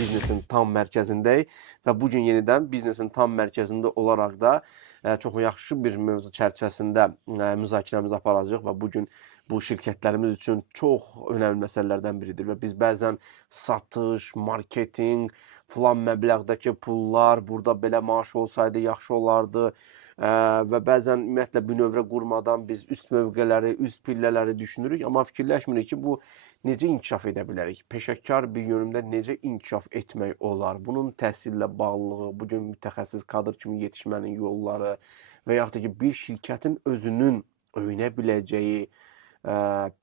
biznesin tam mərkəzindəyik və bu gün yenidən biznesin tam mərkəzində olaraq da çox yaxşı bir mövzu çərçivəsində müzakirəmizi aparacağıq və bu gün bu şirkətlərimiz üçün çox önəmli məsələlərdən biridir və biz bəzən satış, marketinq, filan məbləğdəki pullar, burada belə maaş olsaydı yaxşı olardı və bəzən ümumiyyətlə bünövrə qurmadan biz üst mövqeləri, üst pillələri düşünürük, amma fikirləşmirik ki, bu necə inkişaf edə bilərik? Peşəkar bir yönümdə necə inkişaf etmək olar? Bunun təhsillə bağlılığı, bu gün mütəxəssis kadr kimi yetişmənin yolları və yaxud da ki, bir şirkətin özünün öyünə biləcəyi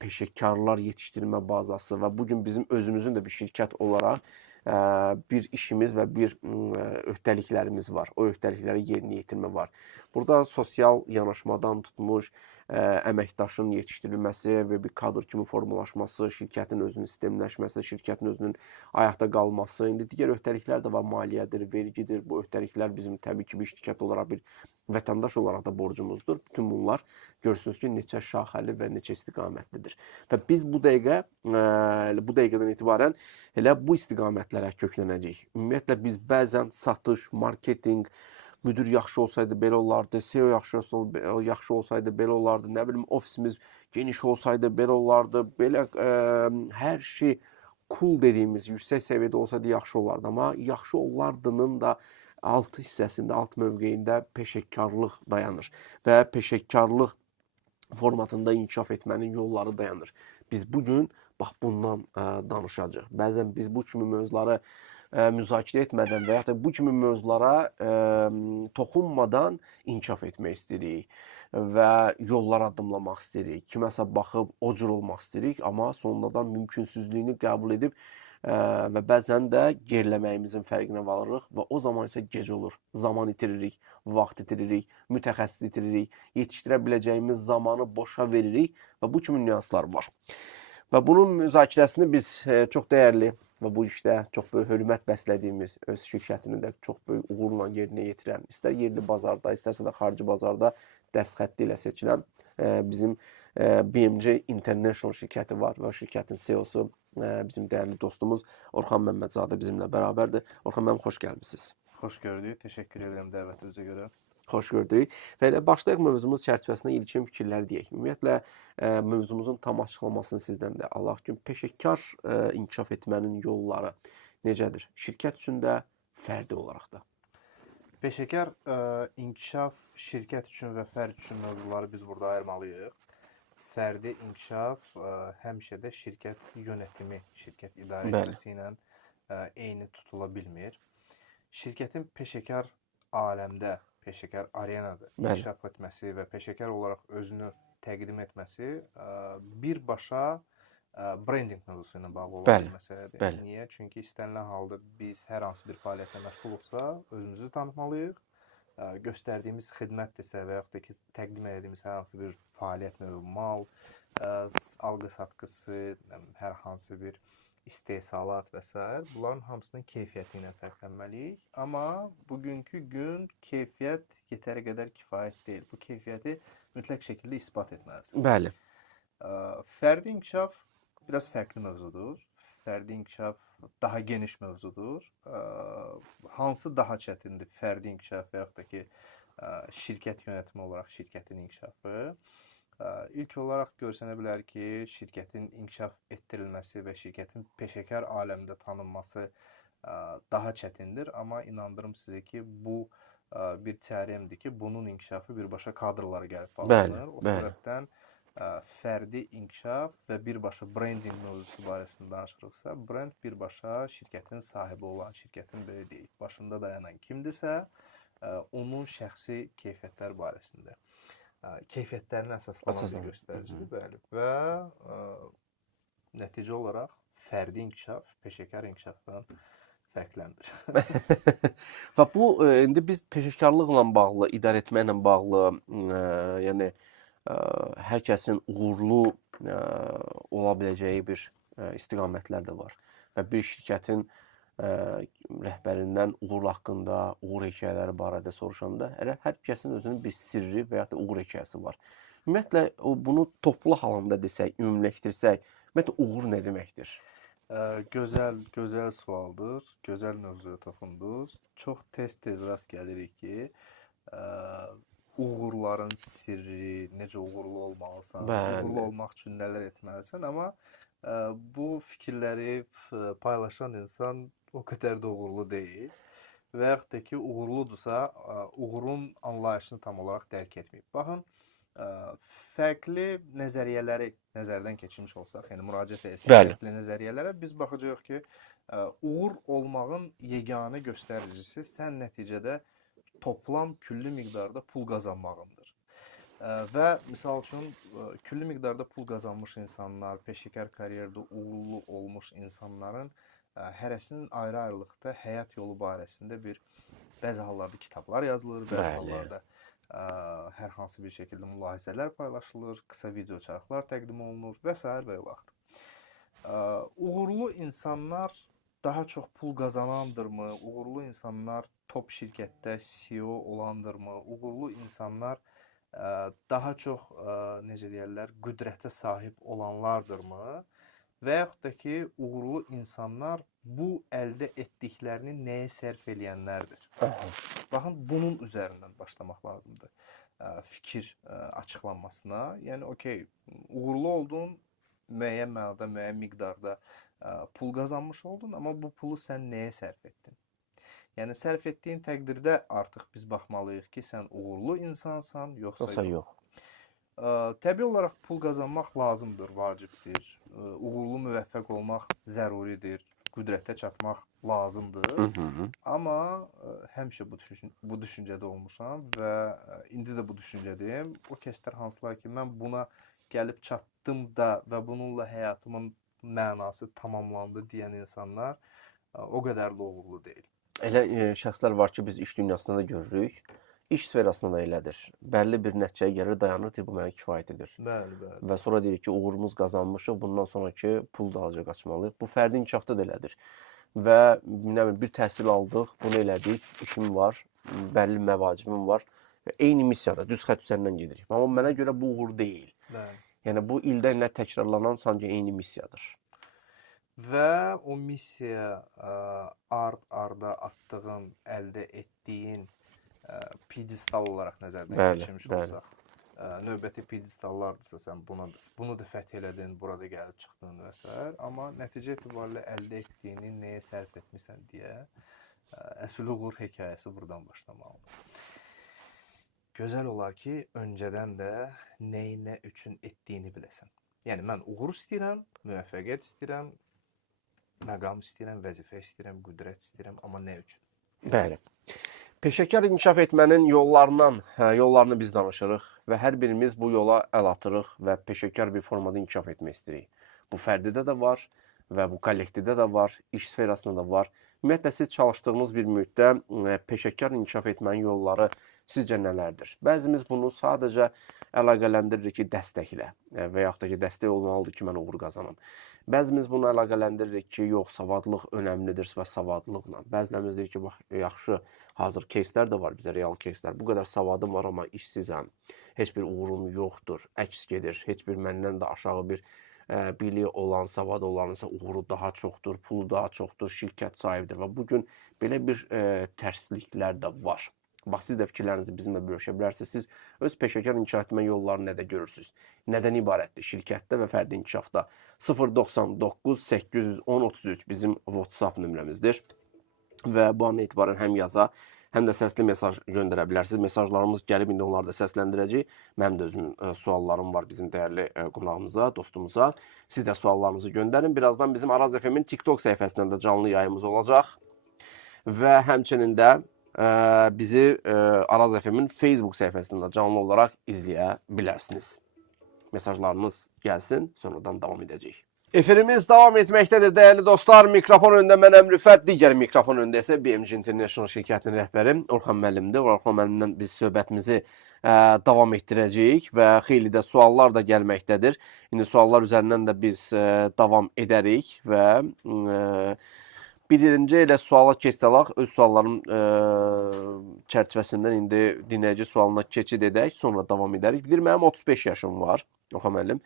peşəkarlar yetişdirmə bazası və bu gün bizim özümüzün də bir şirkət olaraq bir işimiz və bir öhdəliklərimiz var. O öhdəlikləri yerinə yetirmə var. Burada sosial yanaşmadan tutmuş, əməkdaşın yetişdirilməsi və bir kadr kimi formalaşması, şirkətin özünün sistemləşməsi, şirkətin özünün ayaqda qalması, indi digər öhdəliklər də var, maliyyədir, vergidir. Bu öhdəliklər bizim təbii ki, bir şirkət olaraq, bir vətəndaş olaraq da borcumuzdur. Bütün bunlar görürsünüz ki, neçə şaxəli və neçə istiqamətlidir. Və biz bu dəqiqədən etibarən elə bu istiqamətlərə köklənəcəyik. Ümumiyyətlə biz bəzən satış, marketinq, müdür yaxşı olsaydı belə olardı, SEO yaxşı olsaydı belə olardı, nə bilim ofisimiz geniş olsaydı belə olardı, belə hər şey cool dediyimiz yüksək səviyyədə olsaydı yaxşı olardı. Amma yaxşı olardının da alt hissəsində, alt mövqeyində peşəkarlıq dayanır və peşəkarlıq formatında inkişaf etmənin yolları dayanır. Biz bugün bax bundan danışacağıq. Bəzən biz bu kimi mövzuları müzakirə etmədən və yaxud da bu kimi mövzulara toxunmadan inkişaf etmək istəyirik və yollar addımlamaq istəyirik. Kiməsə baxıb o cür olmaq istəyirik, amma sonradan mümkünsüzlüyünü qəbul edib və bəzən də geriləməyimizin fərqinə varırıq və o zaman isə gec olur. Zaman itiririk, vaxt itiririk, mütəxəssis itiririk, yetişdirə biləcəyimiz zamanı boşa veririk və bu kimi nüanslar var. Və bunun müzakirəsini biz çox dəyərli və bu işdə çox böyük hörmət bəslədiyimiz, öz şirkətini də çox böyük uğurla yerinə yetirən, istər yerli bazarda, istərsə də xarici bazarda dəstxətti ilə seçilən bizim BMC International şirkəti var və o şirkətin CEO-su bizim dəyərli dostumuz Orxan Məmmədzadə bizimlə bərabərdir. Orxan müəllim, xoş gəlmisiniz. Xoş gördük. Təşəkkür edirəm dəvətinizə görə. Xoş gördük. Və elə başlayaq mövzumuz çərçivəsində ilkin fikirlər deyək. Ümumiyyətlə, mövzumuzun tam açıqlamasını sizdən də alaq ki, peşəkar inkişaf etmənin yolları necədir? Şirkət üçün də, fərdi olaraq da. Peşəkar inkişaf şirkət üçün və fərd üçün mövzuları biz burada ayırmalıyıq. Fərdi inkişaf həmişə də şirkət yönətimi, şirkət idarə etməsi ilə eyni tutula bilmir. Şirkətin peşəkar aləmdə, peşəkar arenada inkişaf etməsi və peşəkar olaraq özünü təqdim etməsi birbaşa brendinq mövzusu ilə bağlı olan bir məsələdir. Niyə? Çünki istənilən halda biz hər hansı bir fəaliyyətlə məşğulluqsa, özümüzü tanıtmalıyıq. Göstərdiyimiz xidmətdirsə və yaxud da ki, təqdim edədiyimiz hər hansı bir fəaliyyət növü, mal, alqı-satqısı, hər hansı bir istehsalat və s. bunların hamısının keyfiyyəti ilə fərqlənməliyik. Amma bugünkü gün keyfiyyət yetəri qədər kifayət deyil. Bu keyfiyyəti mütləq şəkildə isbat etməlidir. Bəli. Fərdi inkişaf biraz fərqli mövzudur. Fərdi inkişaf daha geniş mövzudur. Hansı daha çətindir? Fərdi inkişaf və yaxud da ki, şirkət yönətimi olaraq şirkətin inkişafı. İlk olaraq görsənə bilər ki, şirkətin inkişaf etdirilməsi və şirkətin peşəkar aləmdə tanınması daha çətindir. Amma inandırım sizə ki, bu bir teoremdir ki, bunun inkişafı birbaşa kadrlara gəlib bağlanır. O səbəbdən fərdi inkişaf və birbaşa brendinq mövzusu barəsində danışırıqsa, brend birbaşa şirkətin sahibi olan, şirkətin belə deyək, başında dayanan kimdirsə, onun şəxsi keyfiyyətlər barəsində. Keyfiyyətlərini əsaslanan bir göstəricidir, bəli. Və nəticə olaraq fərdi inkişaf peşəkar inkişafdan fərqlənir. Və bu, indi biz peşəkarlıqla bağlı, idarə etməklə bağlı, yəni hər kəsin uğurlu ola biləcəyi bir istiqamətlər də var. Və bir şirkətin rəhbərindən uğur haqqında, uğur hekayələri barədə soruşanda hər kəsin özünün bir sirri və ya da uğur hekayəsi var. Ümumiyyətlə, bunu toplu halında desək, ümumiləşdirsək, ümumiyyətlə, uğur nə deməkdir? Gözəl sualdır. Gözəl mövzuya toxundunuz. Çox tez-tez rast gəlirik ki, ə, uğurların sirri, necə uğurlu olmalısan, uğurlu Bəli. olmaq üçün nələr etməlisən, amma bu fikirləri paylaşan insan o qədər də uğurlu deyil və yaxud da ki, uğurludursa, uğurun anlayışını tam olaraq dərk etməyib. Baxın, ə, fərqli nəzəriyyələri nəzərdən keçirmiş olsaq, yəni müraciət etsək Bəli. fərqli nəzəriyyələrə, biz baxacağıq ki, uğur olmağın yeganə göstəricisi sən nəticədə toplam küllü miqdarda pul qazanmağındır. Və misal üçün küllü miqdarda pul qazanmış insanlar, peşəkar karyerdə uğurlu olmuş insanların hərəsinin ayrı-ayrılıqda həyat yolu barəsində bəzi hallarda kitablar yazılır, bəzi Bəli. hallarda hər hansı bir şəkildə mülahizələr paylaşılır, qısa video çarxlar təqdim olunur və s. və ilaxır. Uğurlu insanlar daha çox pul qazanandırmı? Uğurlu insanlar top şirkətdə CEO olandırmı? Uğurlu insanlar daha çox necə deyirlər, qüdrətə sahib olanlardırmı? Və yaxud da ki, uğurlu insanlar bu əldə etdiklərini nəyə sərf eləyənlərdir? Baxın, bunun üzərindən başlamaq lazımdır fikir açıqlanmasına. Yəni, okey, uğurlu oldun, müəyyən mənada, müəyyən miqdarda pul qazanmış oldun, amma bu pulu sən nəyə sərf etdin? Yəni, sərf etdiyin təqdirdə artıq biz baxmalıyıq ki, sən uğurlu insansan, yoxsa yox. Yox. Təbii olaraq pul qazanmaq lazımdır, vacibdir. Uğurlu, müvəffəq olmaq zəruridir. Qüdrətə çatmaq lazımdır. Amma həmişə bu düşüncədə olmuşam və indi də bu düşüncədəyim. O kəslər hansılar ki, mən buna gəlib çatdım da və bununla həyatımın mənası tamamlandı deyən insanlar o qədər də uğurlu deyil. Elə şəxslər var ki, biz iş dünyasında da görürük. İş sferasında da elədir. Bəlli bir nəticəyə gəlir, dayanır, deyir, bu mənə kifayət edir. Bəli, bəli. Və sonra deyir ki, uğurumuz qazanmışıq, bundan sonraki pul dalınca qaçmalıyıq. Bu fərdi inkişafda da elədir. Və nə bilim, bir təhsil aldıq, bunu elədik, işim var, bəlli məvacibim var və eyni missiyada, düz xətt üzərindən gedirik. Amma mənə görə bu uğur deyil. Bəli. Yəni bu ildən ilə təkrarlanan sanki eyni missiyadır. Və o missiya ard-arda atdığın, əldə etdiyin pedestal olaraq nəzərdən keçirmiş olsaq, növbəti pedestallardırsa sən bunu da fəth elədin, burada gəlib çıxdın və s. Amma nəticə etibarilə əldə etdiyini nəyə sərf etmirsən deyə əsl uğur hekayəsi buradan başlamalıdır. Gözəl olar ki, öncədən də nəyi nə üçün etdiyini biləsən. Yəni, mən uğur istəyirəm, müvəffəqiyyət istəyirəm, məqam istəyirəm, vəzifə istəyirəm, qüdrət istəyirəm, amma nə üçün? Bəli. Peşəkar inkişaf etmənin yollarını biz danışırıq və hər birimiz bu yola əl atırıq və peşəkar bir formada inkişaf etmək istəyirik. Bu fərdidə də var və bu kollektivdə də var, iş sferasında da var. Ümumiyyətlə, siz çalışdığınız bir mühitdə peşəkar inkişaf etmənin yolları sizcə nələrdir? Bəzimiz bunu sadəcə əlaqələndiririk ki, dəstəklə və yaxud da ki, dəstək olmalıdır ki, mən uğur qazanam. Bəzimiz bunu əlaqələndiririk ki, yox, savadlıq önəmlidir və savadlıqla. Bəzilərimiz deyir ki, bax, yaxşı, hazır keyslər də var bizə, real keyslər. Bu qədər savadım var, amma işsizəm, heç bir uğurum yoxdur, əks gedir. Heç bir məndən də aşağı bir biliyi olan, savadı olansa uğuru daha çoxdur, pulu daha çoxdur, şirkət sahibidir və bugün belə bir tərsliklər də var. Bax, siz də fikirlərinizi bizimlə bölüşə bilərsiniz. Siz öz peşəkar inkişaf etmə yollarını nədə görürsünüz? Nədən ibarətdir? Şirkətdə və fərdi inkişafda 099 810 33 bizim WhatsApp nömrəmizdir. Və bu an etibarən həm yaza, həm də səsli mesaj göndərə bilərsiniz. Mesajlarımız gəlib, indi onları da səsləndirəcək. Mənim də özümün suallarım var bizim dəyərli qonağımıza, dostumuza. Siz də suallarınızı göndərin. Birazdan bizim Araz FM-in TikTok səhifəsindən də canlı yayımız olacaq. Və həmçinin də bizi Araz FM-in Facebook səhifəsində canlı olaraq izləyə bilərsiniz. Mesajlarınız gəlsin, sonradan davam edəcək. Efirimiz davam etməkdədir, dəyərli dostlar. Mikrofon önündə mən Rüfət, digər mikrofon önündə isə BMG International şirkətinin rəhbəri Orxan müəllimdir. Orxan müəllimlə biz söhbətimizi davam etdirəcəyik və xeyli də suallar da gəlməkdədir. İndi suallar üzərindən də biz davam edərik və birinci elə suala keçsələk, öz sualların çərçivəsindən indi dinləyici sualına keçid edək, sonra davam edərik. Bilir, mənim 35 yaşım var, Orxan müəllim.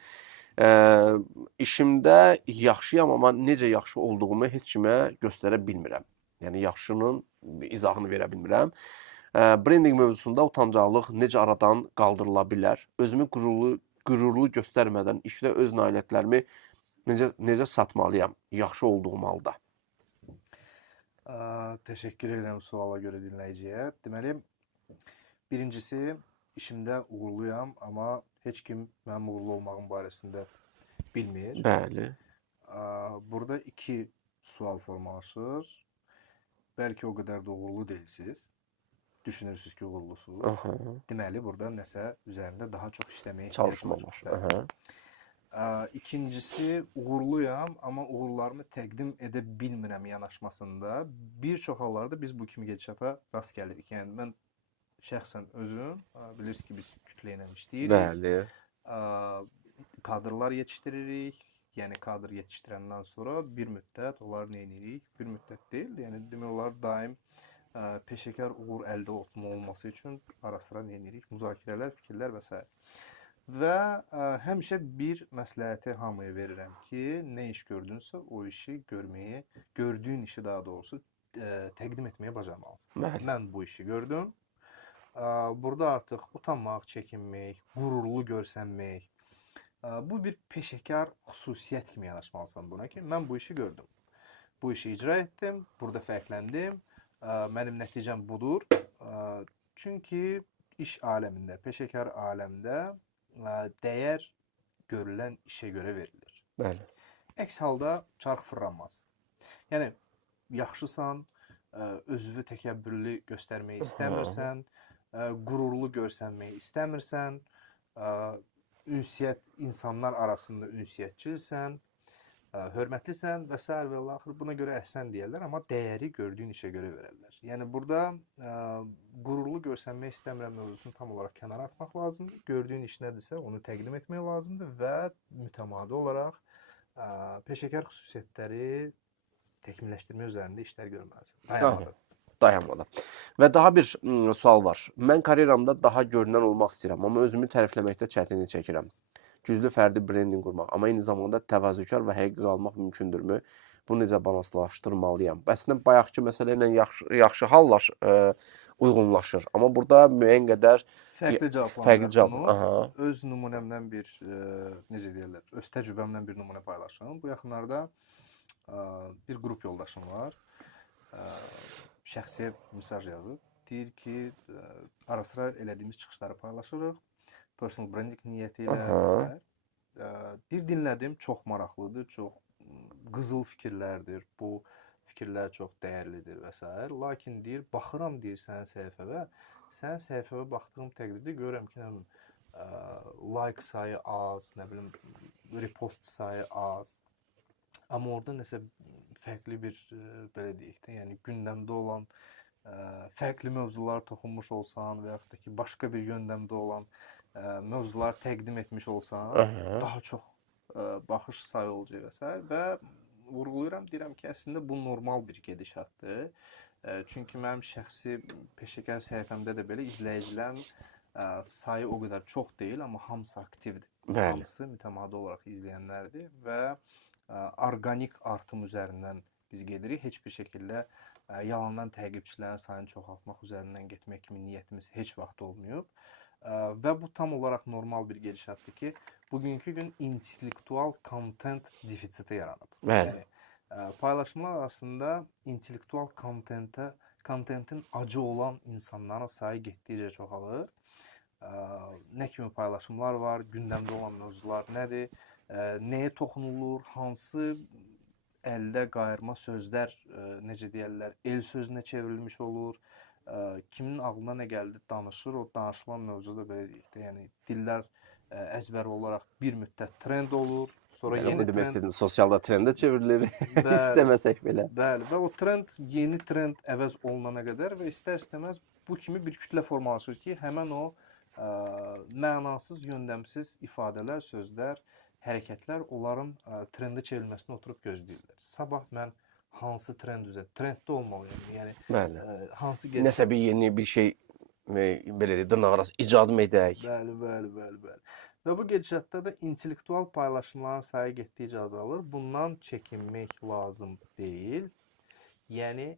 İşimdə yaxşıyam, amma necə yaxşı olduğumu heç kimə göstərə bilmirəm. Yəni yaxşının izahını verə bilmirəm. Brendinq mövzusunda utancaqlıq necə aradan qaldırıla bilər? Özümü qürurlu göstərmədən işdə öz nailiyyətlərimi necə satmalıyam yaxşı olduğum halda? Təşəkkür edirəm suala görə dinləyiciyə. Deməli, birincisi, işimdə uğurluyam, amma heç kim mənim uğurlu olmağım barəsində bilmir. Bəli. Burada iki sual formalaşır. Bəlkə o qədər də uğurlu deyilsiniz. Düşünürsünüz ki, uğurlusunuz. Aha. Deməli, burada nəsə üzərində daha çox işləməyə Çalışmaq var. Aha. İkincisi, uğurluyam, amma uğurlarımı təqdim edə bilmirəm yanaşmasında bir çox hallarda biz bu kimi gedişata rast gəlirik. Yəni mən şəxsən özüm, bilirsiniz ki, biz kütlə ilə işləyirik. Bəli. Kadrlar yetişdiririk. Yəni kadr yetişdirəndən sonra bir müddət onları nə edirik? Bir müddət deyil, yəni demək olar daim peşəkar uğur əldə olması üçün ara sıra nə edirik? Müzakirələr, fikirlər və s. Və həmişə bir məsləhəti hamıya verirəm ki, nə iş gördünsə o işi görməyi, gördüyün işi daha doğrusu təqdim etməyə bacarmalısın. Bəli. Mən bu işi gördüm. Burada artıq utanmaq, çəkinmək, qürurlu görsənmək, bu bir peşəkar xüsusiyyət kimi yanaşmalısan buna ki, mən bu işi gördüm. Bu işi icra etdim, burada fərqləndim, mənim nəticəm budur. Çünki iş aləmində, peşəkar aləmdə dəyər görülən işə görə verilir. Bəli. Əks halda çarx fırlanmaz. Yəni, yaxşısan, özünü təkəbbürlü göstərməyi istəmirsən, qürurlu görsənməyi istəmirsən, ünsiyyət, insanlar arasında ünsiyyətçilsən, hörmətlisən və s. və axır buna görə əhsən deyərlər, amma dəyəri gördüyün işə görə verərlər. Yəni burada qürurlu görsənmək istəmirəm mövzusunu tam olaraq kənara atmaq lazımdır. Gördüyün iş nədirsə onu təqdim etmək lazımdır və mütəmadi olaraq peşəkar xüsusiyyətləri təkmilləşdirmə üzərində işlər görməlisən. Dayanmadan. Və daha bir sual var. Mən karyeramda daha görünən olmaq istəyirəm, amma özümü tərifləməkdə çətinlik çəkirəm. Güclü fərdi brendinq qurmaq, amma eyni zamanda təvazökar və həqiqi qalmaq mümkündürmü? Bunu necə balanslaşdırmalıyam? Əslində bayaqki məsələ ilə yaxşı uyğunlaşır, amma burada müəyyən qədər fərqli cavablandıraq. Öz nümunəmdən bir, necə deyirlər, öz təcrübəmdən bir nümunə paylaşım. Bu yaxınlarda bir qrup yoldaşım var. Şəxsi mesaj yazıb. Deyir ki, ara sıra elədiyimiz çıxışları paylaşırıq. Personal branding niyyəti ilə və s. Deyir, dinlədim, çox maraqlıdır, çox qızıl fikirlərdir. Bu fikirlər çox dəyərlidir və s. Lakin deyir, baxıram deyir sənin səhifəvə. Sənin səhifəvə baxdığım təqdirdə görürəm ki, like sayı az, nə bilim, repost sayı az. Amma orada nəsə fərqli bir, belə deyək də, yəni gündəmdə olan fərqli mövzular toxunmuş olsan və yaxud da ki, başqa bir yöndəmdə olan mövzular təqdim etmiş olsan, daha çox baxış sayı olacaq və s. Və vurğulayıram, deyirəm ki, əslində bu normal bir gedişatdır. Çünki mənim şəxsi peşəkar səhifəmdə də belə izləyicilərin sayı o qədər çox deyil, amma hamısı aktivdir. Hamısı mütəmadi olaraq izləyənlərdir və orqanik artım üzərindən biz gedirik. Heç bir şəkildə yalandan təqibçilərin sayını çoxaltmaq üzərindən getmək kimi niyyətimiz heç vaxt olmayıb. Və bu tam olaraq normal bir gedişatdır ki, bugünkü gün intellektual content defisiti yaranıb. Yəni, paylaşımlar arasında intellektual kontentin acı olan insanların sayı getdikcə çoxalır. Nə kimi paylaşımlar var, gündəmdə olan mövzular nədir, nəyə toxunulur, hansı əldə qayırma sözlər, necə deyərlər, el sözünə çevrilmiş olur, kimin ağlına nə gəldi danışır, o danışılan mövzuda belə deyək də, yəni dillər əzbəri olaraq bir müddət trend olur, sonra yeni trend... Sosialda trendə çevrilir, istəməsək belə. Bəli, və o trend, yeni trend əvəz olunana qədər və istər-istəməz bu kimi bir kütlə formalaşır ki, həmən o mənasız, yöndəmsiz ifadələr, sözlər, hərəkətlər onların trendə çevrilməsini oturub gözləyirlər. Sabah mən hansı trend üzrə, trenddə olmalıyım, yəni hansı gedişat... Nəsə bir yeni bir şey, belə deyək, dırnaq arası icadım edək. Bəli. Və bu gedişatda da intellektual paylaşımların sayı getdikcə azalır. Bundan çəkinmək lazım deyil. Yəni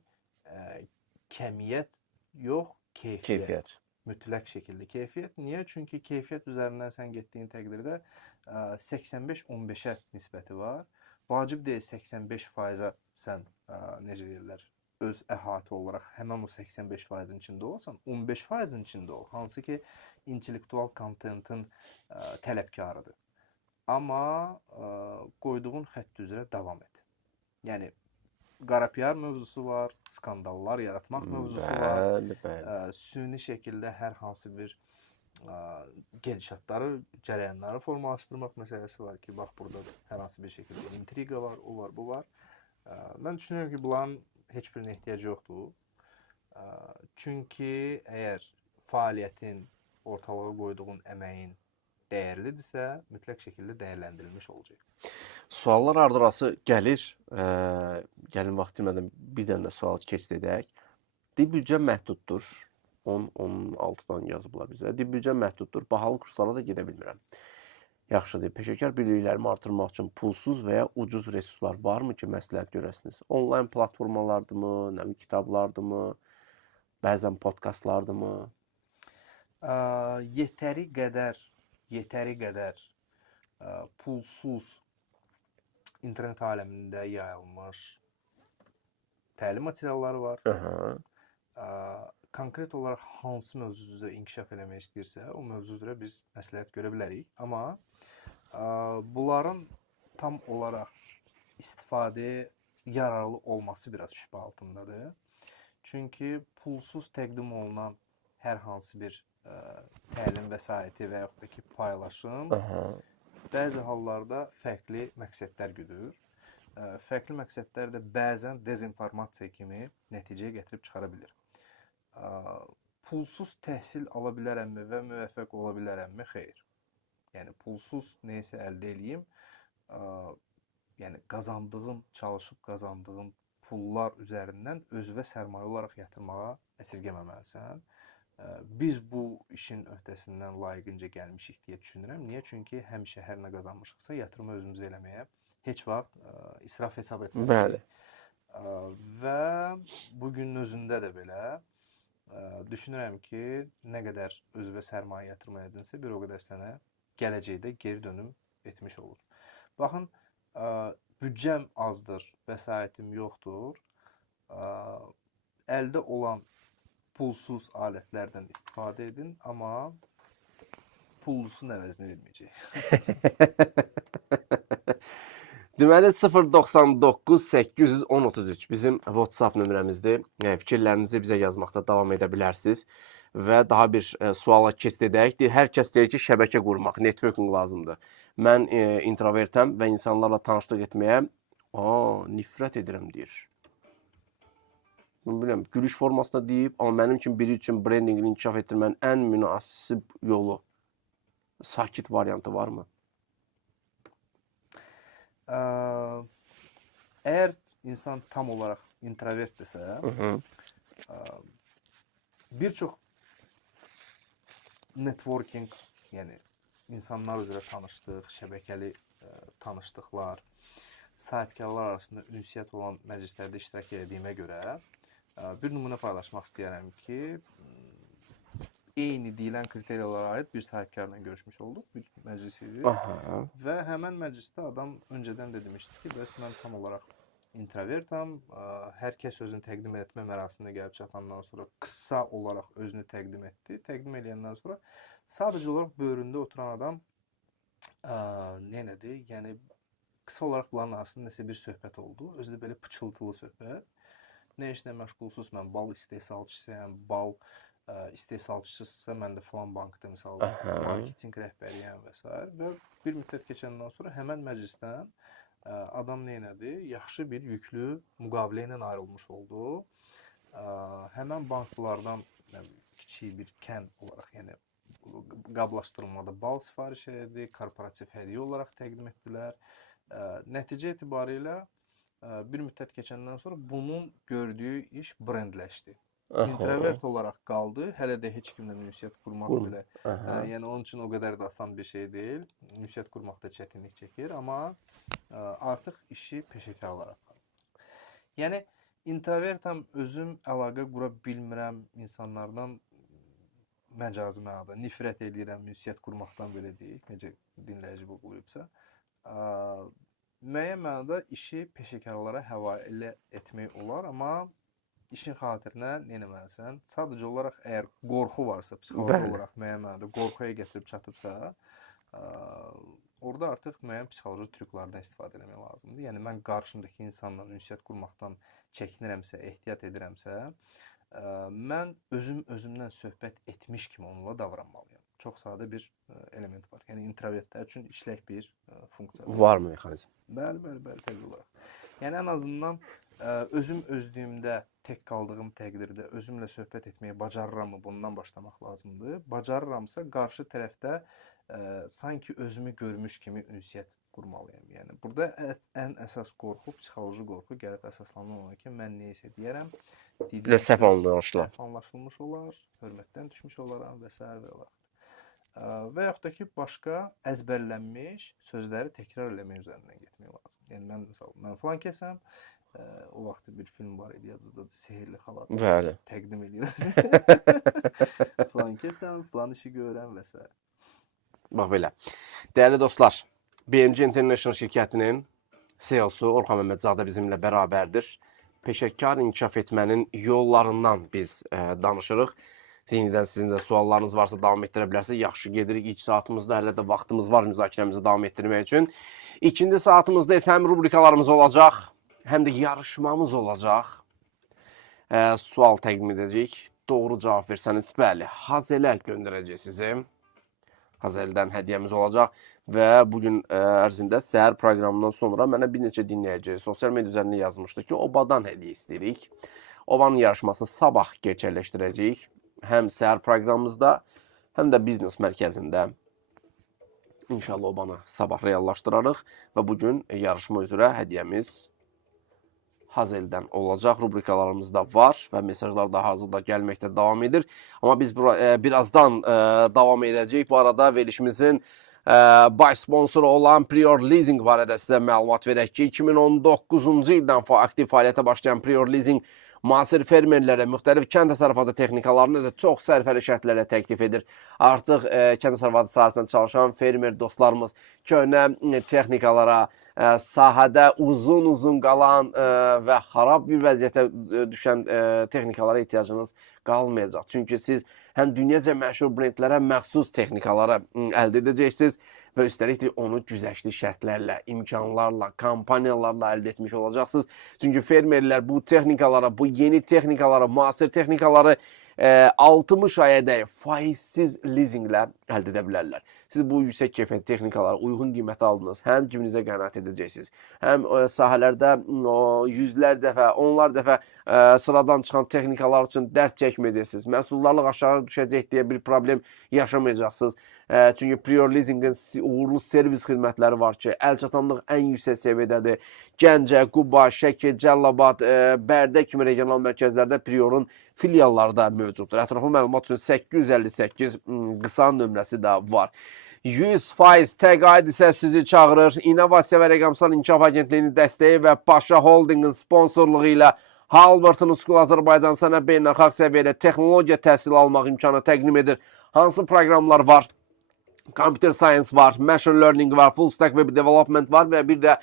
kəmiyyət yox, keyfiyyət. Keyfiyyət. Mütləq şəkildə keyfiyyət. Niyə? Çünki keyfiyyət üzərindən sən getdiyin təqdirdə 85-15-ə nisbəti var. Vacib deyil 85%-ə sən necə deyirlər, öz əhatə olaraq həmin o 85%-in içində olsan, 15%-in içində ol. Hansı ki, intellektual kontentin tələbkarıdır. Amma qoyduğun xətt üzrə davam et. Yəni qara PR mövzusu var, skandallar yaratmaq mövzusu var. Bəli, bəli. Süni şəkildə hər hansı bir gedişatları, cərəyanları formalaşdırmaq məsələsi var ki, bax burada hər hansı bir şəkildə intriqa var, o var, bu var. Mən düşünürəm ki, bunların heç birinə ehtiyac yoxdur. Çünki əgər fəaliyyətin, ortalığa qoyduğun əməyin dəyərlidirsə, mütləq şəkildə dəyərləndirilmiş olacaq. Suallar ardı-arası gəlir. Gəlin vaxt itirmədən bir dənə də sual keçid edək. Dil büdcə məhduddur. 10-16-dan yazıblar bizə. Dil büdcə məhduddur. Bahalı kurslara da gedə bilmirəm. Yaxşıdır. Peşəkar biliklərimi artırmaq üçün pulsuz və ya ucuz resurslar varmı ki, məsləhət görəsiniz? Onlayn platformalardırmı, nə bilim kitablardırmı, bəzən podkastlardırmı? Yetəri qədər pulsuz internet aləmində yayılmış təlim materialları var. Konkret olaraq hansı mövzu üzrə inkişaf eləmək istəyirsə, o mövzu üzrə biz məsləhət görə bilərik. Amma bunların tam olaraq istifadəyə yararlı olması biraz şübhə altındadır. Çünki pulsuz təqdim olunan hər hansı bir təlim vəsaiti və yaxud da ki, paylaşım bəzi hallarda fərqli məqsədlər güdür. Fərqli məqsədlər də bəzən dezinformasiya kimi nəticəyə gətirib çıxara bilir. Pulsuz təhsil ala bilərəmmi və müvəffəq ola bilərəmmi? Xeyr. Yəni, pulsuz neysə əldə eləyim, yəni çalışıb qazandığın pullar üzərindən özünə sərmayə olaraq yatırmağa əsirgəməməlisən. Biz bu işin öhdəsindən layiqincə gəlmişik deyə düşünürəm. Niyə? Çünki həmişə hər nə qazanmışıqsa yatırımı özümüzə eləməyə heç vaxt israf hesab etməliyik. Və bugünün özündə də belə düşünürəm ki, nə qədər özünə sərmayə yatırma edinsə, bir o qədər sənə gələcəkdə geri dönüm etmiş olur. Baxın, büdcəm azdır, vəsaitim yoxdur. Əldə olan pulsuz alətlərdən istifadə edin, amma pullusun əvəzini verməyəcək. Deməli 099 810 33 bizim WhatsApp nömrəmizdir. Fikirlərinizi bizə yazmaqda davam edə bilərsiniz. Və daha bir suala keçid edək. Hər kəs deyir ki, şəbəkə qurmaq, networking lazımdır. Mən introvertəm və insanlarla tanışlıq etməyə nifrət edirəm deyir. Bilmirəm, gülüş formasında deyib, amma mənim kimi biri üçün brendingini inkişaf etdirmənin ən münasib yolu, sakit variantı varmı? Əgər insan tam olaraq introvertdirsə, bir çox networking, yəni insanlar üzrə tanışlıq, şəbəkəli tanışlıqlar, sahibkarlar arasında ünsiyyət olan məclislərdə iştirak edədiyimə görə bir nümunə paylaşmaq istəyərəm ki, eyni deyilən kriteriyalara aid bir sahibkarla görüşmüş olduq, bir məclis idi. Və həmən məclisdə adam öncədən də demişdi ki, bəs mən tam olaraq introvertam, hər kəs özünü təqdim etmə mərasimində gəlib çatandan sonra qısa olaraq özünü təqdim etdi. Təqdim edəndən sonra sadəcə olaraq böhründə oturan adam nədir? Yəni, qısa olaraq bunların arasında nəsə bir söhbət oldu. Özü də belə pıçıltılı söhbət. Nə işlə məşğulsuz, mən bal istehsalçısıyam, bal istehsalçısızsa, mən də filan bankda misal marketinq rəhbəriyəm və s. Və bir müddət keçəndən sonra həmən məclisdən adam nədir? Yaxşı bir yüklü müqavilə ilə ayrılmış oldu. Həmən banklardan kiçik bir kən olaraq, yəni qablaşdırılmada bal sifariş edirdi, korporativ hədiyyə olaraq təqdim etdilər. Nəticə etibarilə bir müddət keçəndən sonra bunun gördüyü iş brendləşdi. Aha. introvert olaraq qaldı. Hələ də heç kimlə ünsiyyət qurmaq Qurm. belə. Aha. Yəni onun üçün o qədər də asan bir şey deyil. Ünsiyyət qurmaqda çətinlik çəkir, amma artıq işi peşəkar olaraq aparır. Yəni introvertam, özüm əlaqə qura bilmirəm insanlardan, məcazi mənada nifrət edirəm ünsiyyət qurmaqdan, belə deyək, necə dinləyici bu qoyubsa. Müəyyən mənada işi peşəkarlara həvalə etmək olar, amma işin xatirinə nə etməlisən? Sadəcə olaraq əgər qorxu varsa, psixoloji Bəli. olaraq müəyyən mənada qorxuya gətirib çatıbsa, orada artıq müəyyən psixoloji trüklərdən istifadə etmək lazımdır. Yəni mən qarşımdakı insanla ünsiyyət qurmaqdan çəkinirəmsə, ehtiyat edirəmsə, mən özümdən söhbət etmiş kimi onunla davranmalıyam. Çox sadə bir element var. Yəni introvertlər üçün işlək bir funksiya Var mı mexanizm? Bəli, təbii olaraq. Yəni ən azından özüm özlüyümdə tək qaldığım təqdirdə özümlə söhbət etməyi bacarırammı, bundan başlamaq lazımdır. Bacarıramsa qarşı tərəfdə sanki özümü görmüş kimi ünsiyyət qurmalıyam. Yəni burada ən əsas qorxu, psixoloji qorxu gəlib əsaslanır ki, mən nə isə deyərəm, Elə səhv anlaşılar. səhv anlaşılmış olar, hörmətdən düşmüş olaram və s. və ilaxır. Və yaxud da ki, başqa əzbərlənmiş sözləri təkrar eləmək üzərindən getmək lazım. Yəni mən filan kəsəm, o vaxt bir film var idi, adı Sehirli Xalat. Bəli. Təqdim edirəm. Filan kəsəm, filan işi görürəm və s. Bax belə. Dəyərli dostlar, BMC International şirkətinin CEO-su Orxan Məmmədzadə bizimlə bərabərdir. Peşəkar inkişaf etmənin yollarından biz danışırıq. Zihnidən sizin də suallarınız varsa davam etdirə bilərsiniz. Yaxşı gedirik. İlk saatımızda hələ də vaxtımız var müzakirəmizi davam etdirmək üçün. İkinci saatımızda isə həm rubrikalarımız olacaq, həm də yarışmamız olacaq. Sual təqdim edəcəyik. Doğru cavab versəniz, bəli, Hazelə göndərəcək sizi. Hazeldən hədiyyəmiz olacaq və bugün ərzində səhər proqramından sonra mənə bir neçə dinləyəcək sosial media üzərində yazmışdı ki, obadan hədiyyə istəyirik. Obanın yarışmasını sabah gerçəkləşdirəcəyik. Həm səhər proqramımızda, həm də biznes mərkəzində. İnşallah obanı sabah reallaşdırarıq və bugün yarışma üzrə hədiyyəmiz Hazeldən olacaq. Rubrikalarımız da var və mesajlar da hazırda gəlməkdə davam edir. Amma biz birazdan davam edəcəyik. Bu arada verilişimizin baş sponsoru olan Prior Leasing barədə sizə məlumat verək ki, 2019-cu ildən aktiv fəaliyyətə başlayan Prior Leasing müasir fermerlərə müxtəlif kənd təsərrüfatı texnikalarını da çox sərfəli şərtlərlə təklif edir. Artıq kənd təsərrüfatı sahəsində çalışan fermer dostlarımız köhnə texnikalara, sahədə uzun qalan və xarab bir vəziyyətə düşən texnikalara ehtiyacınız qalmayacaq. Çünki siz həm dünyaca məşhur brendlərə məxsus texnikalara əldə edəcəksiniz və üstəlik də onu güzəştli şərtlərlə, imkanlarla, kampaniyalarla əldə etmiş olacaqsınız. Çünki fermerlər bu texnikalara, bu yeni texnikalara, müasir texnikaları 60 ayədək faizsiz lizinglə əldə edə bilərlər. Siz bu yüksək keyfiyyətli texnikaları uyğun qiymətə aldınız, həm cibinizə qənaət edəcəksiniz, həm sahələrdə yüzlər dəfə, onlar dəfə sıradan çıxan texnikalar üçün dərd çəkməyəcəksiniz. Məhsullarlıq aşağı düşəcək deyə bir problem yaşamayacaqsınız. Çünki Prior Leasingin uğurlu servis xidmətləri var ki, əlçatanlıq ən yüksək səviyyədədir. Gəncə, Quba, Şəki, Cəlilabad, Bərdə kimi regional mərkəzlərdə Priorun filialları da mövcuddur. Ətraflı məlumat üçün 858 qısa nömrəsi də var. 100% təqaüd isə sizi çağırır. İnnovasiya və Rəqəmsal İnkişaf Agentliyinin dəstəyi və Paşa Holdingin sponsorluğu ilə Halberton School Azərbaycan sənə beynəlxalq səviyyədə texnologiya təhsili almaq imkanı təqdim edir. Hansı proqramlar var? Computer Science var, Machine Learning var, Full Stack Web Development var və bir də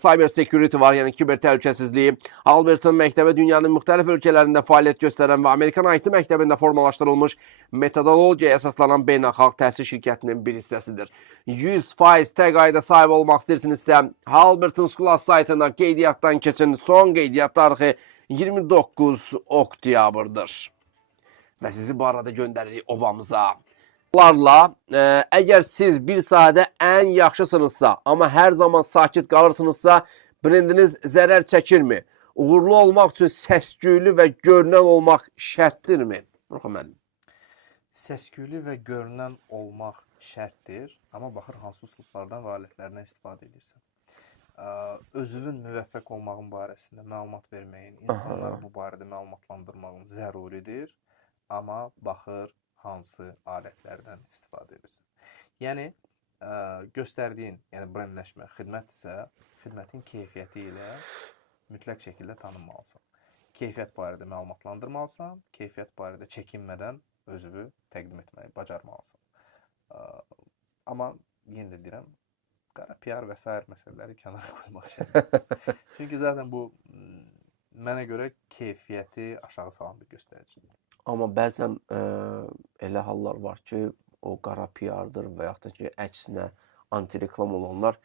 Cyber Security var, yəni kiber təhlükəsizliyi. Halberton məktəbi dünyanın müxtəlif ölkələrində fəaliyyət göstərən və Amerikan IT məktəbində formalaşdırılmış metodologiyaya əsaslanan beynəlxalq təhsil şirkətinin bir hissəsidir. 100% təqaüdə sahib olmaq istəyirsinizsə, Halberton School saytına qeydiyyatdan keçin. Son qeydiyyat tarixi 29 oktyabrdır. Və sizi bu arada göndəririk obamıza. Əgər siz bir sahədə ən yaxşısınızsa, amma hər zaman sakit qalırsınızsa, brendiniz zərər çəkirmi? Uğurlu olmaq üçün səs-küylü və görünən olmaq şərtdirmi? Orxan müəllim. Səs-küylü və görünən olmaq şərtdir, amma baxır hansı üslublardan və alətlərindən istifadə edirsən. özünün müvəffəq olmağın barəsində məlumat verməyin, Aha. insanları bu barədə məlumatlandırmağın zəruridir. Amma baxır hansı alətlərdən istifadə edirsən. Yəni göstərdiyin, yəni brendləşmə xidmətsə, xidmətin keyfiyyəti ilə mütləq şəkildə tanınmalısan. Keyfiyyət barədə məlumatlandırmalısan, keyfiyyət barədə çəkinmədən özünü təqdim etməyi bacarmalısan. Amma yenə də deyirəm, qara PR və sair məsələləri kənara qoymaq şərtilə. Çünki zaten bu mənə görə keyfiyyəti aşağı salan bir göstəricidir. Amma bəzən elə hallar var ki, o qara PR-dır və yaxud da ki, əksinə anti-reklam olanlar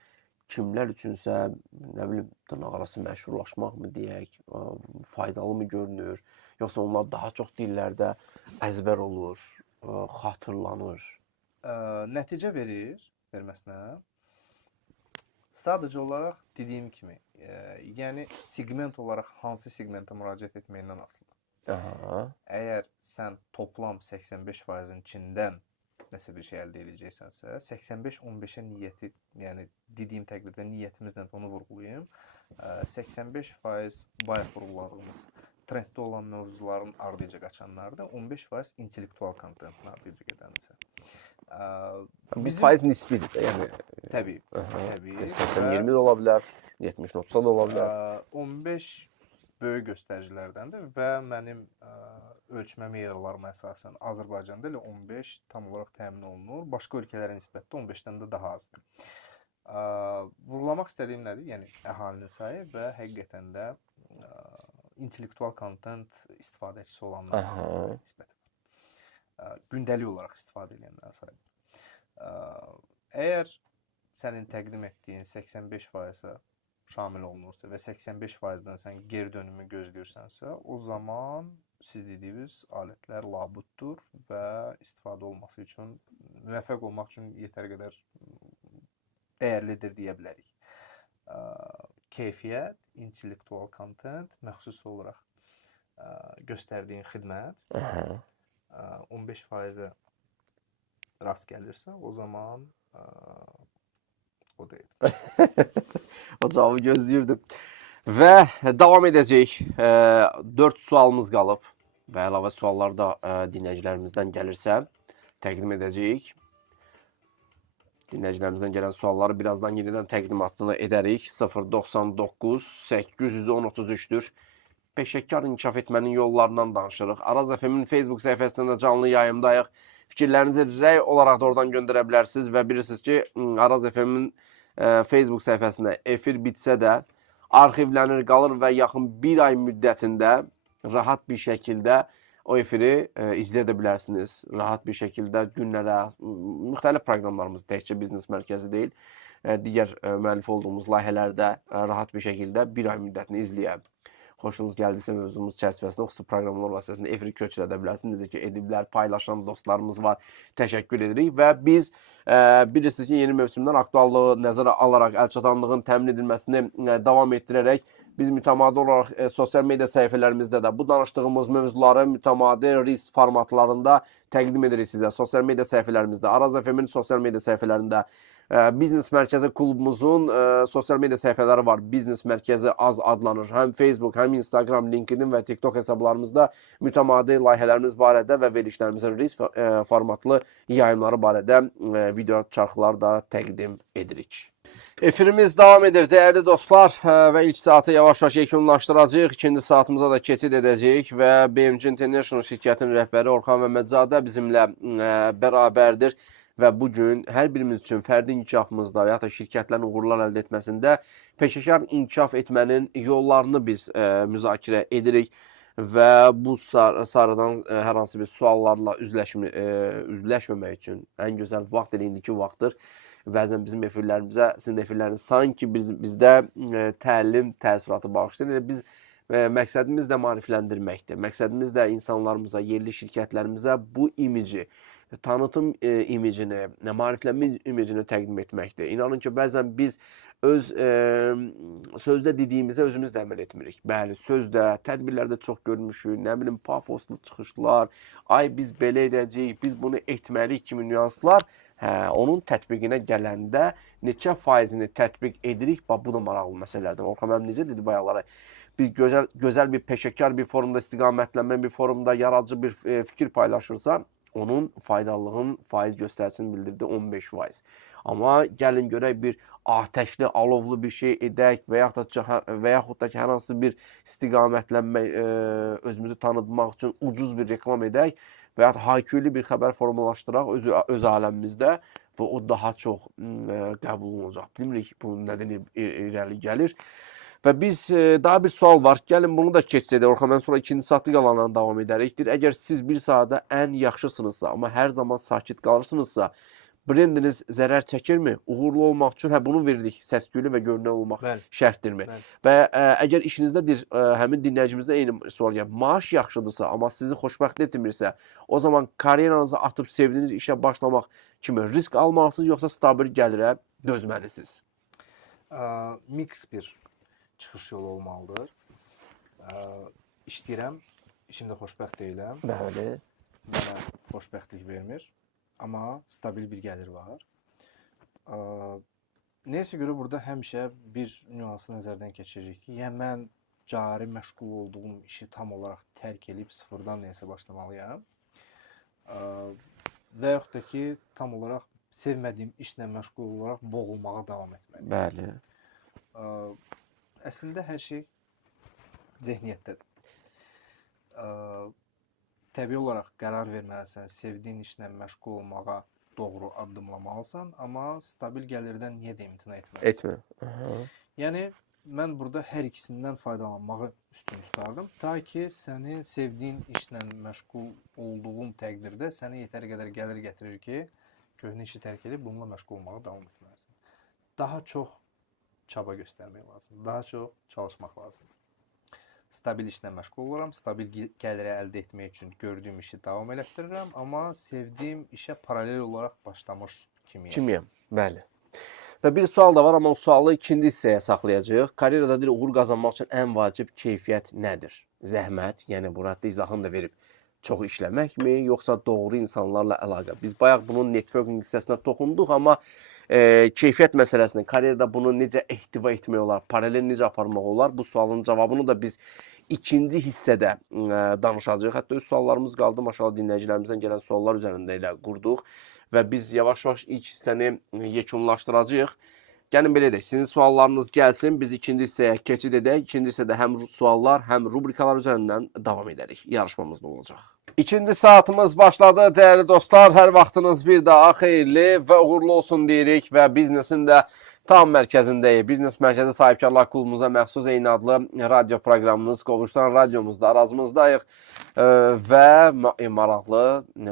kimlər üçünsə, nə bilim, dırnaqarası məşhurlaşmaq mı deyək, faydalı mı görünür, yoxsa onlar daha çox dillərdə əzbər olur, xatırlanır. Nəticə verməsinə sadəcə olaraq dediyim kimi, yəni segment olaraq hansı segmentə müraciət etməyindən asılıdır. Əgər sən toplam 85%-in içindən nəsə bir şey əldə edəcəksənsə, 85-15-ə niyyəti, yəni dediyim təqdirdə niyyətimizlə onu vurğulayım. 85% bayaq vurğuladığımız trenddə olan mövzuların ardıca qaçanlardır, 15% intellektual kontentin ardıca gedənsə. Bu faiz nisbidir də, yəni. Təbii. 80-20 də ola bilər, 70-30 da ola bilər. 15 böyük göstəricilərdəndir və mənim ölçmə meyarlarıma əsasən Azərbaycanda elə 15 tam olaraq təmin olunur. Başqa ölkələrə nisbətdə 15-dən də daha azdır. Vurğulamaq istədiyim nədir? Yəni əhalinin sayı və həqiqətən də intellektual kontent istifadəçisi olanların sayı nisbətən. Gündəlik olaraq istifadə edənlərin sayı. Əgər sənin təqdim etdiyin 85%-ə şamil olunursa və 85%-dən sən geri dönümü gözləyirsənsə, o zaman siz dediyiniz alətlər labuddur və istifadə olması üçün, müvəffəq olmaq üçün yetər qədər dəyərlidir deyə bilərik. Keyfiyyət, intellektual kontent, məxsus olaraq göstərdiyin xidmət 15%-ə rast gəlirsə, o zaman o deyil. O cavabı gözləyirdim. Və davam edəcək. 4 sualımız qalıb və əlavə suallar da dinləyicilərimizdən gəlirsə təqdim edəcəyik. Dinləyicilərimizdən gələn sualları birazdan yenidən təqdimatını edərik. 099 810 33-dür. Peşəkar inkişaf etmənin yollarından danışırıq. Araz FM-in Facebook səhifəsində canlı yayımdayıq. Fikirlərinizi rəy olaraq da oradan göndərə bilərsiniz və bilirsiniz ki, Araz FM-in Facebook səhifəsində efir bitsə də arxivlənir, qalır və yaxın bir ay müddətində rahat bir şəkildə o efiri izləyə də bilərsiniz. Rahat bir şəkildə günlərə, müxtəlif proqramlarımız, təkcə biznes mərkəzi deyil, digər müəllif olduğumuz layihələrdə rahat bir şəkildə bir ay müddətini izləyə. Xoşunuz gəldisə mövzumuz çərçivəsində xüsusi proqramlar vasitəsində efiri köçürə bilərsiniz. Necə ki, ediblər, paylaşan dostlarımız var. Təşəkkür edirik və biz bilirsiniz ki, yeni mövsümdən aktuallığı nəzərə alaraq əlçatanlığın təmin edilməsini davam etdirərək biz mütəmadi olaraq sosial media səhifələrimizdə də bu danışdığımız mövzuları mütəmadi reels formatlarında təqdim edirik sizə. Sosial media səhifələrimizdə, Araz FM-in sosial media səhifələrində, Biznes Mərkəzi klubumuzun sosial media səhifələri var. Biznes Mərkəzi az adlanır. Həm Facebook, həm Instagram, LinkedIn və TikTok hesablarımızda mütəmadi layihələrimiz barədə və verilişlərimizin reels formatlı yayımları barədə video çarxlar da təqdim edirik. Efirimiz davam edir, dəyərli dostlar, və ilk saatı yavaş-yavaş yekunlaşdıracağıq. İkinci saatımıza da keçid edəcəyik və BMC International şirkətinin rəhbəri Orxan Məmmədzadə bizimlə bərabərdir. Və bugün hər birimiz üçün fərdi inkişafımızda və ya da şirkətlərin uğurlar əldə etməsində peşəkar inkişaf etmənin yollarını biz müzakirə edirik və bu sarıdan hər hansı bir suallarla üzləşməmək üçün ən gözəl vaxt elə indiki vaxtdır. Bəzən bizim efirlərimizə, sizin efirləriniz sanki bizdə təlim təəssüratı bağışlayır. Biz məqsədimiz də maarifləndirməkdir. Məqsədimiz də insanlarımıza, yerli şirkətlərimizə bu imici tanıtım imicini, maariflənmə imicini təqdim etməkdir. İnanın ki, bəzən biz öz sözdə dediyimizə özümüz də əməl etmirik. Bəli, sözdə, tədbirlərdə çox görmüşük, nə bilim, pafoslu çıxışlar, ay biz belə edəcəyik, biz bunu etməliyik kimi nüanslar, onun tətbiqinə gələndə neçə faizini tətbiq edirik, bax, bu da maraqlı məsələlərdən. Orxan müəllim necə dedi bayaqlara? Biz gözəl bir peşəkar bir forumda, istiqamətlənmə bir forumda yaradıcı bir fikir paylaşırsa, onun faydalılığın faiz göstərisini bildirdi 15%. Amma gəlin görək bir atəşli, alovlu bir şey edək və yaxud da ki, hər hansı bir istiqamətlənmə, özümüzü tanıtmaq üçün ucuz bir reklam edək və yaxud hayküylü bir xəbər formalaşdıraq öz aləmimizdə və o daha çox qəbul olunacaq. Bilmirik bu nədən irəli gəlir. Və biz daha bir sual var. Gəlin bunu da keçsək. Orxan müəllim, sonra ikinci saatı qalanlarla davam edərik. Əgər siz bir sahədə ən yaxşısınızsa, amma hər zaman sakit qalırsınızsa, brendiniz zərər çəkirmi? Uğurlu olmaq üçün bunu veririk. Səs-küylü və görünən olmaq şərtdirmi? Və əgər işinizdə həmin dinləyicimizdə eyni sual gəlir. Maaş yaxşıdırsa, amma sizi xoşbəxt etmirsə, o zaman karyeranızı atıb sevdiyiniz işə başlamaq kimi risk almalısınız, yoxsa stabil gəlirə dözməlisiniz? Mix bir çıxış yolu olmalıdır. İşləyirəm, işimdə xoşbəxt deyiləm. Bəli. Mənə xoşbəxtlik vermir, amma stabil bir gəlir var. Neysə görə burada həmişə bir nüansı nəzərdən keçiririk ki, yəni mən cari məşğul olduğum işi tam olaraq tərk edib sıfırdan neysə başlamalıyam. Və yaxud da ki, tam olaraq sevmədiyim işlə məşğul olaraq boğulmağa davam etməliyim. Bəli. Əslində hər şey zehniyyətdədir. Təbii olaraq qərar verməlisən, sevdiyin işlə məşğul olmağa doğru addımlamalısan, amma stabil gəlirdən niyə də imtina etməlisən? Etmə. Yəni, mən burada hər ikisindən faydalanmağı üstün tutardım. Ta ki, səni sevdiyin işlə məşğul olduğun təqdirdə sənə yetər qədər gəlir gətirir ki, köhnə işi tərk edib bununla məşğul olmağa davam etməlisən. Daha çox çaba göstərmək lazımdır. Daha çox çalışmaq lazımdır. Stabil işlə məşğul oluram, stabil gəliri əldə etmək üçün gördüyüm işi davam elətdirirəm, amma sevdiyim işə paralel olaraq başlamış kimiyəm. Bəli. Və bir sual da var, amma o sualı ikinci hissəyə saxlayacağıq. Karyerada uğur qazanmaq üçün ən vacib keyfiyyət nədir? Zəhmət, yəni burada izahını da verib çox işləməkmi, yoxsa doğru insanlarla əlaqə? Biz bayaq bunun networking hissəsinə toxunduq, amma keyfiyyət məsələsini, karyerada bunu necə ehtiva etmək olar, paralel necə aparmaq olar? Bu sualın cavabını da biz ikinci hissədə danışacağıq. Hətta öz suallarımız qaldı, maşallah dinləyicilərimizdən gələn suallar üzərində ilə qurduq və biz yavaş-yavaş ilk hissəni yekunlaşdıracağıq. Gəlin belə edək, sizin suallarınız gəlsin, biz ikinci hissəyə keçid edək. İkinci hissədə həm suallar, həm rubrikalar üzərindən davam edərik. Yarışmamız da olacaq. İkinci saatımız başladı, dəyərli dostlar. Hər vaxtınız bir daha xeyirli və uğurlu olsun deyirik və biznesin də tam mərkəzindəyik. Biznes Mərkəzi Sahibkarlar Klubumuza məxsus eyni adlı radio proqramımız, Qovuşduran radiomuzda arazımızdayıq və maraqlı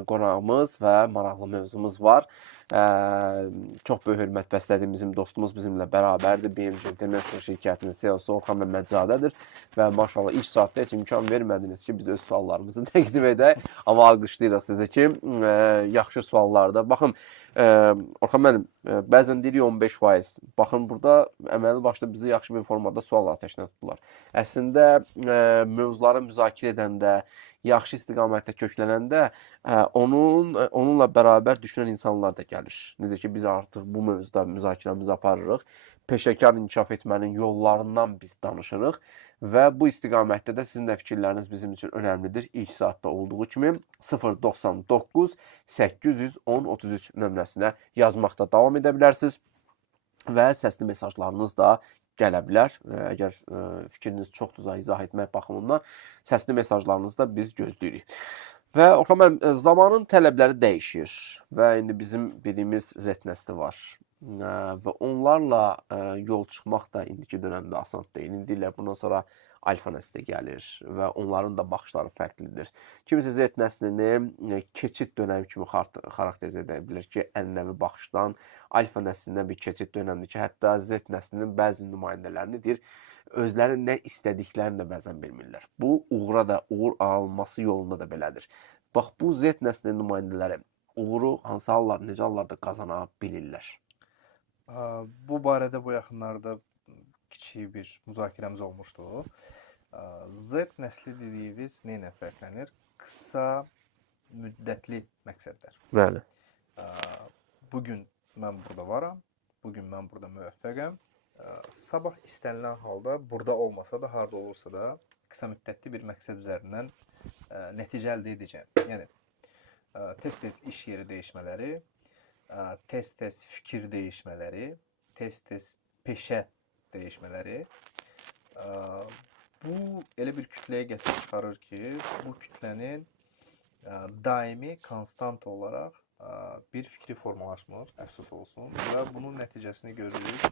qonağımız və maraqlı mövzumuz var. Çox böyük hörmət bəslədiyim bizim dostumuz bizimlə bərabərdir. BMG International şirkətinin CEO-su Orxan Məmmədzadədir və maşallah ilk saatda heç imkan vermədiniz ki, biz öz suallarımızı təqdim edək. Amma alqışlayırıq sizə ki, yaxşı suallardır. Baxın, Orxan müəllim, bəzən deyirik 15%. Baxın, burada əməli başda bizi yaxşı bir formada sual atəşinə tutdular. Əslində, mövzuları müzakirə edəndə, yaxşı istiqamətdə köklənəndə onunla bərabər düşünən insanlar da gəlir. Necə ki, biz artıq bu mövzuda müzakirəmizi aparırıq. Peşəkar inkişaf etmənin yollarından biz danışırıq və bu istiqamətdə də sizin də fikirləriniz bizim üçün önəmlidir. İlk saatda olduğu kimi 099 810 33 nömrəsinə yazmaqda davam edə bilərsiniz və səsli mesajlarınız da gələ bilər. Əgər fikriniz çoxdursa izah etmək baxımından səsli mesajlarınızı da biz gözləyirik. Və Orxan müəllim, zamanın tələbləri dəyişir və indi bizim bildiyimiz Z nəsli var. Və onlarla yol çıxmaq da indiki dönəmdə asan deyil. İndi ilə bundan sonra alfa nəsli gəlir və onların da baxışları fərqlidir. Kimisi Z nəslini keçid dönəmi kimi xarakterizə edə bilir ki, ənənəvi baxışdan alfa nəslinə bir keçid dönəmdir ki, hətta Z nəslinin bəzi nümayəndələrini deyir, özləri nə istədiklərini də bəzən bilmirlər. Bu, uğur alması yolunda da belədir. Bax, bu Z nəslinin nümayəndələri uğuru hansı hallar, necə hallarda qazana bilirlər? Bu barədə bu yaxınlarda kiçik bir müzakirəmiz olmuşdu. Z nəsli dediyimiz nə ilə fərqlənir? Qısa müddətli məqsədlər. Bəli. Bugün mən burada varam, bugün mən burada müvəffəqəm. Sabah istənilən halda burada olmasa da, harda olursa da qısa müddətli bir məqsəd üzərindən nəticə əldə edəcəm. Yəni tez-tez iş yeri dəyişmələri, tez-tez fikir dəyişmələri, tez-tez peşə dəyişmələri bu elə bir kütləyə gətirib çıxarır ki, bu kütlənin daimi, konstant olaraq bir fikri formalaşmır, əfsus olsun və bunun nəticəsini görürük.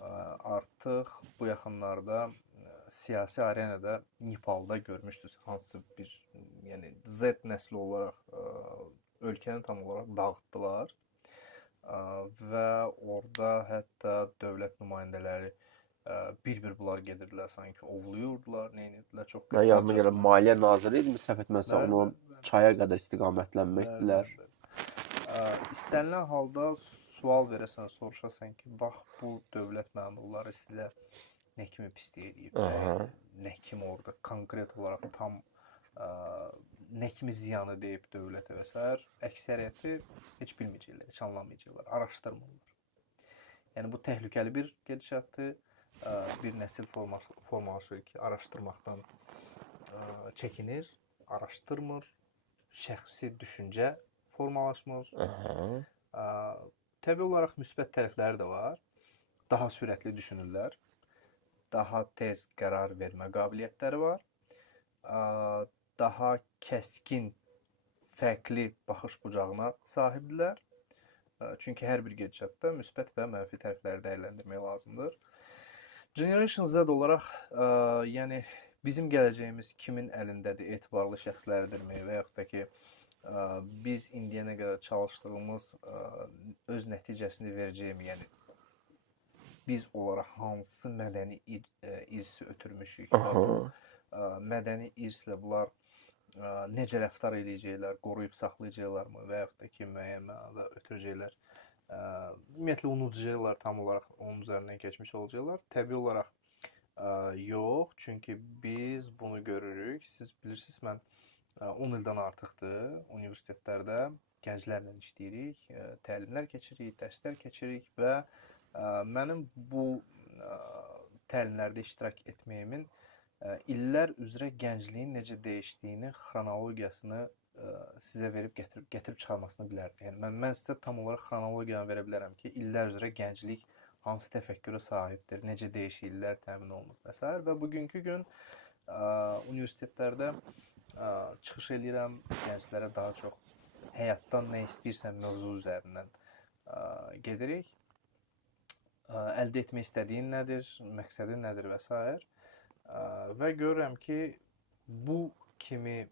Artıq bu yaxınlarda siyasi arenada Nepalda görmüşdünüz hansısa bir, yəni Z nəsli olaraq ölkəni tam olaraq dağıtdılar və orada hətta dövlət nümayəndələri bir-bir bunlar gedirdilər, sanki ovluyurdular, nə edirdilər, çox Mən yadıma gələn Maliyyə Naziri idi, səhv etməsəm, onu çaya qədər istiqamətlənməkdilər. İstənilən halda sual verəsən, soruşasan ki, bax bu dövlət məmurları sizə nə kimi pislik edib, nə kimi orada konkret olaraq tam nə kimi ziyanı deyib dövlətə və s. Əksəriyyəti heç bilməyəcəklər, heç anlamayacaqlar, araşdırmırlar. Yəni bu təhlükəli bir gedişatdır. Bir nəsil formalaşır ki, araşdırmaqdan çəkinir, araşdırmır, şəxsi düşüncə formalaşmır. Təbii olaraq müsbət tərəfləri də var. Daha sürətli düşünürlər. Daha tez qərar vermə qabiliyyətləri var. Daha kəskin, fərqli baxış bucağına sahibdirlər. Çünki hər bir gedişatda müsbət və mənfi tərəfləri dəyərləndirmək lazımdır. Generation Z olaraq, yəni bizim gələcəyimiz kimin əlindədir, etibarlı şəxslərdirmi və yaxud da ki, biz indiyənə qədər çalışdığımız öz nəticəsini verəcəyimi, yəni biz olaraq hansı mədəni irsi ötürmüşük və bu mədəni irslə bunlar necə rəftar edəcəklər, qoruyub saxlayacaqlarmı və yaxud da ki, müəyyən mənada ötürəcəklər. Ümumiyyətlə unudacaqlar, tam olaraq onun üzərindən keçmiş olacaqlar. Təbii olaraq yox, çünki biz bunu görürük. Siz bilirsiniz, mən 10 ildən artıqdır universitetlərdə gənclərlə işləyirik, təlimlər keçirik, dərslər keçirik və mənim bu təlimlərdə iştirak etməyimin illər üzrə gəncliyin necə dəyişdiyini, xronologiyasını sizə verib gətirib çıxarmasını bilərdim. Yəni mən sizə tam olaraq xronologiyanı verə bilərəm ki, illər üzrə gənclik hansı təfəkkürə sahibdir, necə dəyişikliklər təmin olunur və s. Və bugünkü gün universitetlərdə çıxış edirəm, gənclərə daha çox həyatdan nə istəyirsən mövzu üzərindən gedirik. Əldə etmək istədiyin nədir, məqsədin nədir və s. Və görürəm ki, bu kimi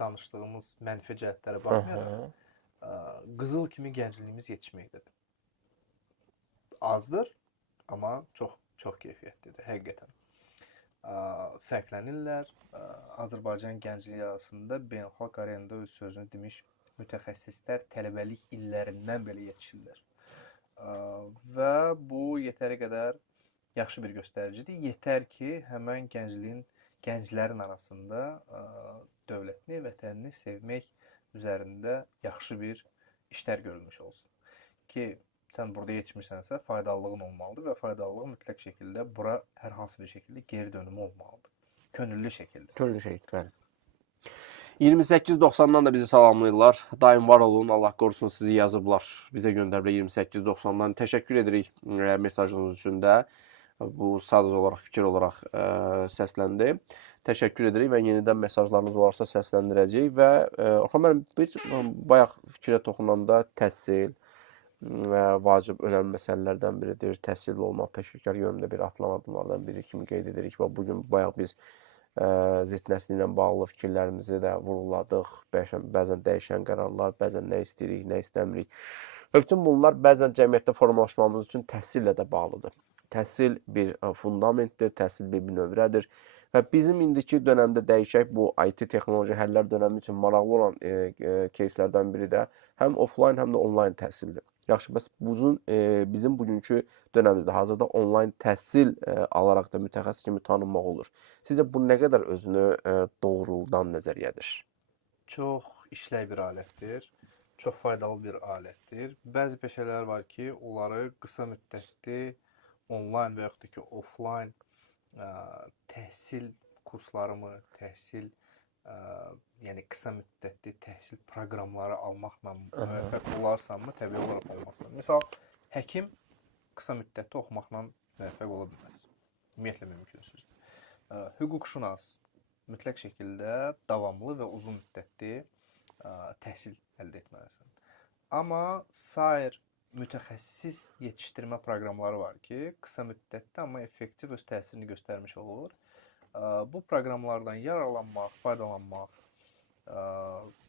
danışdığımız mənfi cəhətlərə baxmayaraq, qızıl kimi gəncliyimiz yetişməkdədir. Azdır, amma çox keyfiyyətlidir, həqiqətən. Fərqlənirlər. Azərbaycan gəncliyi arasında beynəlxalq arenada öz sözünü demiş mütəxəssislər tələbəlik illərindən belə yetişirlər. Və bu yetəri qədər yaxşı bir göstəricidir. Yetər ki, həmən gənclərin arasında dövlətini, vətənini sevmək üzərində yaxşı bir işlər görülmüş olsun. Ki, sən burada yetişmirsənsə, faydalılığın olmalıdır və faydalılığı mütləq şəkildə bura hər hansı bir şəkildə geri dönümü olmalıdır. Könüllü şəkildə. Könüllü şəkildə, bəli. 2890-dan da bizi salamlayırlar. Daim var olun, Allah qorusun sizi yazıblar. Bizə göndəriblər 2890-dan. Təşəkkür edirik mesajınız üçün də. Bu sadəcə olaraq, fikir olaraq səsləndi. Təşəkkür edirik və yenidən mesajlarınız varsa səsləndirəcəyik və Orxan müəllim, bir bayaq fikrə toxunanda təhsil və vacib önəmli məsələlərdən biridir. Təhsilli olmaq peşəkar yönümdə bir atılan addımlardan biri kimi qeyd edirik və bugün bayaq biz Z nəsli ilə bağlı fikirlərimizi də vurğuladıq. Bəzən dəyişən qərarlar, bəzən nə istəyirik, nə istəmirik. Bütün bunlar bəzən cəmiyyətdə formalaşmamız üçün təhsillə də bağlıdır. Təhsil bir fundamentdir, təhsil bir növrədir Və bizim indiki dönəmdə dəyişək bu IT texnoloji həllər dönəmi üçün maraqlı olan кейslərdən biri də həm offlayn, həm də onlayn təhsildir. Yaxşı, bəs bizim bugünkü dönəmimizdə hazırda onlayn təhsil alaraq da mütəxəssis kimi tanınmaq olur. Sizcə bu nə qədər özünü doğruldan nəzəriyyədir? Çox işləy bir alətdir. Çox faydalı bir alətdir. Bəzi peşələr var ki, onları qısa müddətli onlayn və yaxud da ki, offlayn təhsil kurslarımı, yəni qısa müddətli təhsil proqramları almaqla müvəffəq olarsanmı? Təbii olaraq olmazsan. Misal, həkim qısa müddətli oxumaqla müvəffəq ola bilməz. Ümumiyyətlə mümkünsüzdür. Hüquqşünas mütləq şəkildə davamlı və uzun müddətli təhsil əldə etməlisən. Amma sair mütəxəssis yetişdirmə proqramları var ki, qısa müddətli, amma effektiv öz təsirini göstərmiş olur. Bu proqramlardan yararlanmaq, faydalanmaq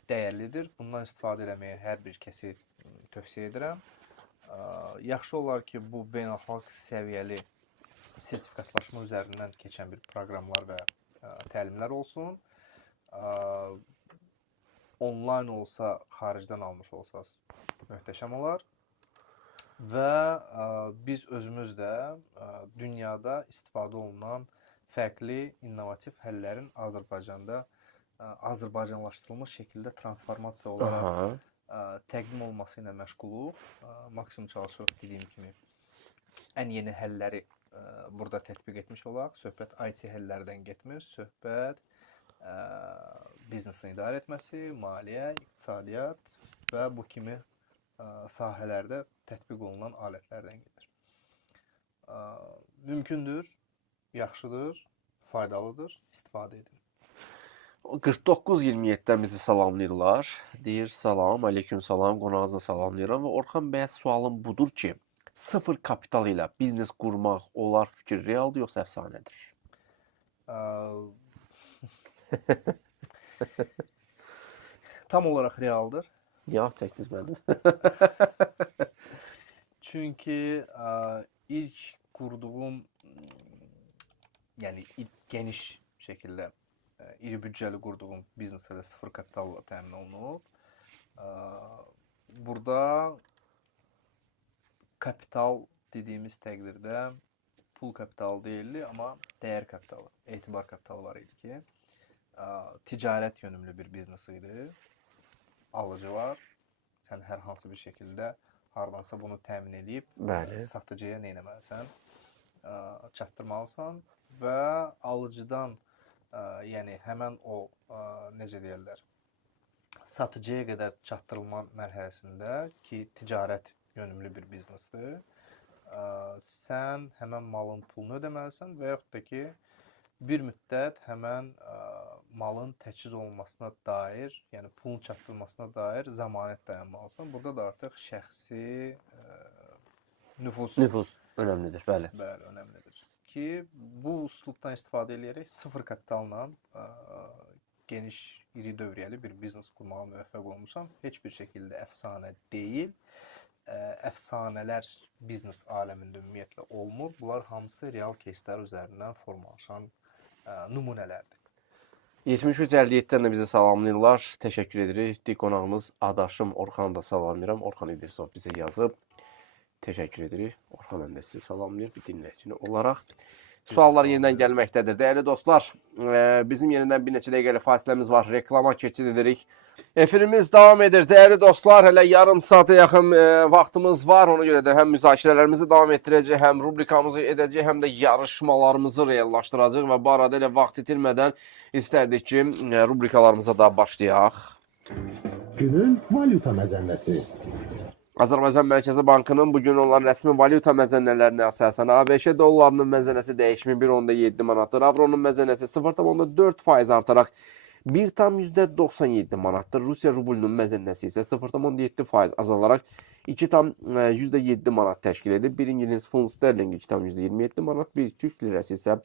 dəyərlidir. Bundan istifadə etməyə hər bir kəsi tövsiyə edirəm. Yaxşı olar ki, bu beynəlxalq səviyyəli sertifikatlaşma üzərindən keçən bir proqramlar və təlimlər olsun. Onlayn olsa, xaricdən almış olsanız möhtəşəm olar. Və biz özümüz də dünyada istifadə olunan fərqli innovativ həllərin Azərbaycanda Azərbaycanlaşdırılmış şəkildə transformasiya olaraq təqdim olması ilə məşğuluq. Maksimum çalışırıq, dediyim kimi, ən yeni həlləri burada tətbiq etmiş olaq. Söhbət IT həllərdən getmir, söhbət biznesin idarə etməsi, maliyyə, iqtisadiyyat və bu kimi sahələrdə tətbiq olunan alətlərdən gedir. Mümkündür, yaxşıdır, faydalıdır, istifadə edin. 49-27-dən bizi salamlayırlar. Deyir, salam, aleyküm salam, qonağınıza salamlayıram. Və Orxan bəyə sualım budur ki, sıfır kapital ilə biznes qurmaq olar fikir realdır, yoxsa əfsanədir? Tam olaraq realdır. Niyə ah çəkdiniz mənim? Çünki ilk qurduğum, yəni ilk geniş şəkildə iri büdcəli qurduğum biznesə də sıfır kapitalla təmin olunub. Burada kapital dediyimiz təqdirdə pul kapitalı deyildi, amma dəyər kapitalı, etibar kapitalı var idi ki, ticarət yönümlü bir biznes idi. Alıcı var. Sən hər hansı bir şəkildə hardansa bunu təmin edib satıcıya nə etməlisən? Çatdırmalısan və alıcıdan, yəni həmən o, necə deyirlər, satıcıya qədər çatdırılma mərhələsində ki, ticarət yönümlü bir biznesdir. Sən həmən malın pulunu ödəməlisən və yaxud da ki, bir müddət həmən malın təchiz olunmasına dair, yəni pulun çatdırılmasına dair zəmanət dayanmalısan. Burada da artıq şəxsi nüfus önəmlidir, bəli. Bəli, önəmlidir. Ki, bu üslubdan istifadə edərək sıfır kapitalla geniş, iri dövriyyəli bir biznes qurmağa müvəffəq olmuşam. Heç bir şəkildə əfsanə deyil. Əfsanələr biznes aləmində ümumiyyətlə olmur. Bunlar hamısı real keyslər üzərindən formalaşan nümunələrdir. 7357-dən də bizi salamlayırlar. Təşəkkür edirik. Qonağımız adaşım Orxanı da salamlayıram. Orxan İdrisov bizə yazıb. Təşəkkür edirik. Orxan mən də sizi salamlayır bir dinləyicini olaraq. Suallar yenidən gəlməkdədir. Dəyərli dostlar, bizim yenidən bir neçə dəqiqəlik fasiləmiz var. Reklama keçid edirik. Efirimiz davam edir. Dəyərli dostlar, hələ yarım saata yaxın vaxtımız var. Ona görə də həm müzakirələrimizi davam etdirəcək, həm rubrikamızı edəcək, həm də yarışmalarımızı reallaşdıracaq və bu arada elə vaxt itirmədən istərdik ki, rubrikalarımıza da başlayaq. Günün valyuta məzənnəsi. Azərbaycan Mərkəzi Bankının bugün olan rəsmi valyuta məzənnələrinə əsasən ABŞ dollarının məzənnəsi dəyişimi 1.7 manatdır. Avronun məzənnəsi 0.4% artaraq 1,97 manatdır. Rusiya rublunun məzənnəsi isə 0,7% azalaraq 2,7 manat təşkil edir. Bir İngiliz funt sterlingi 2,27 manat, bir Türk lirəsi isə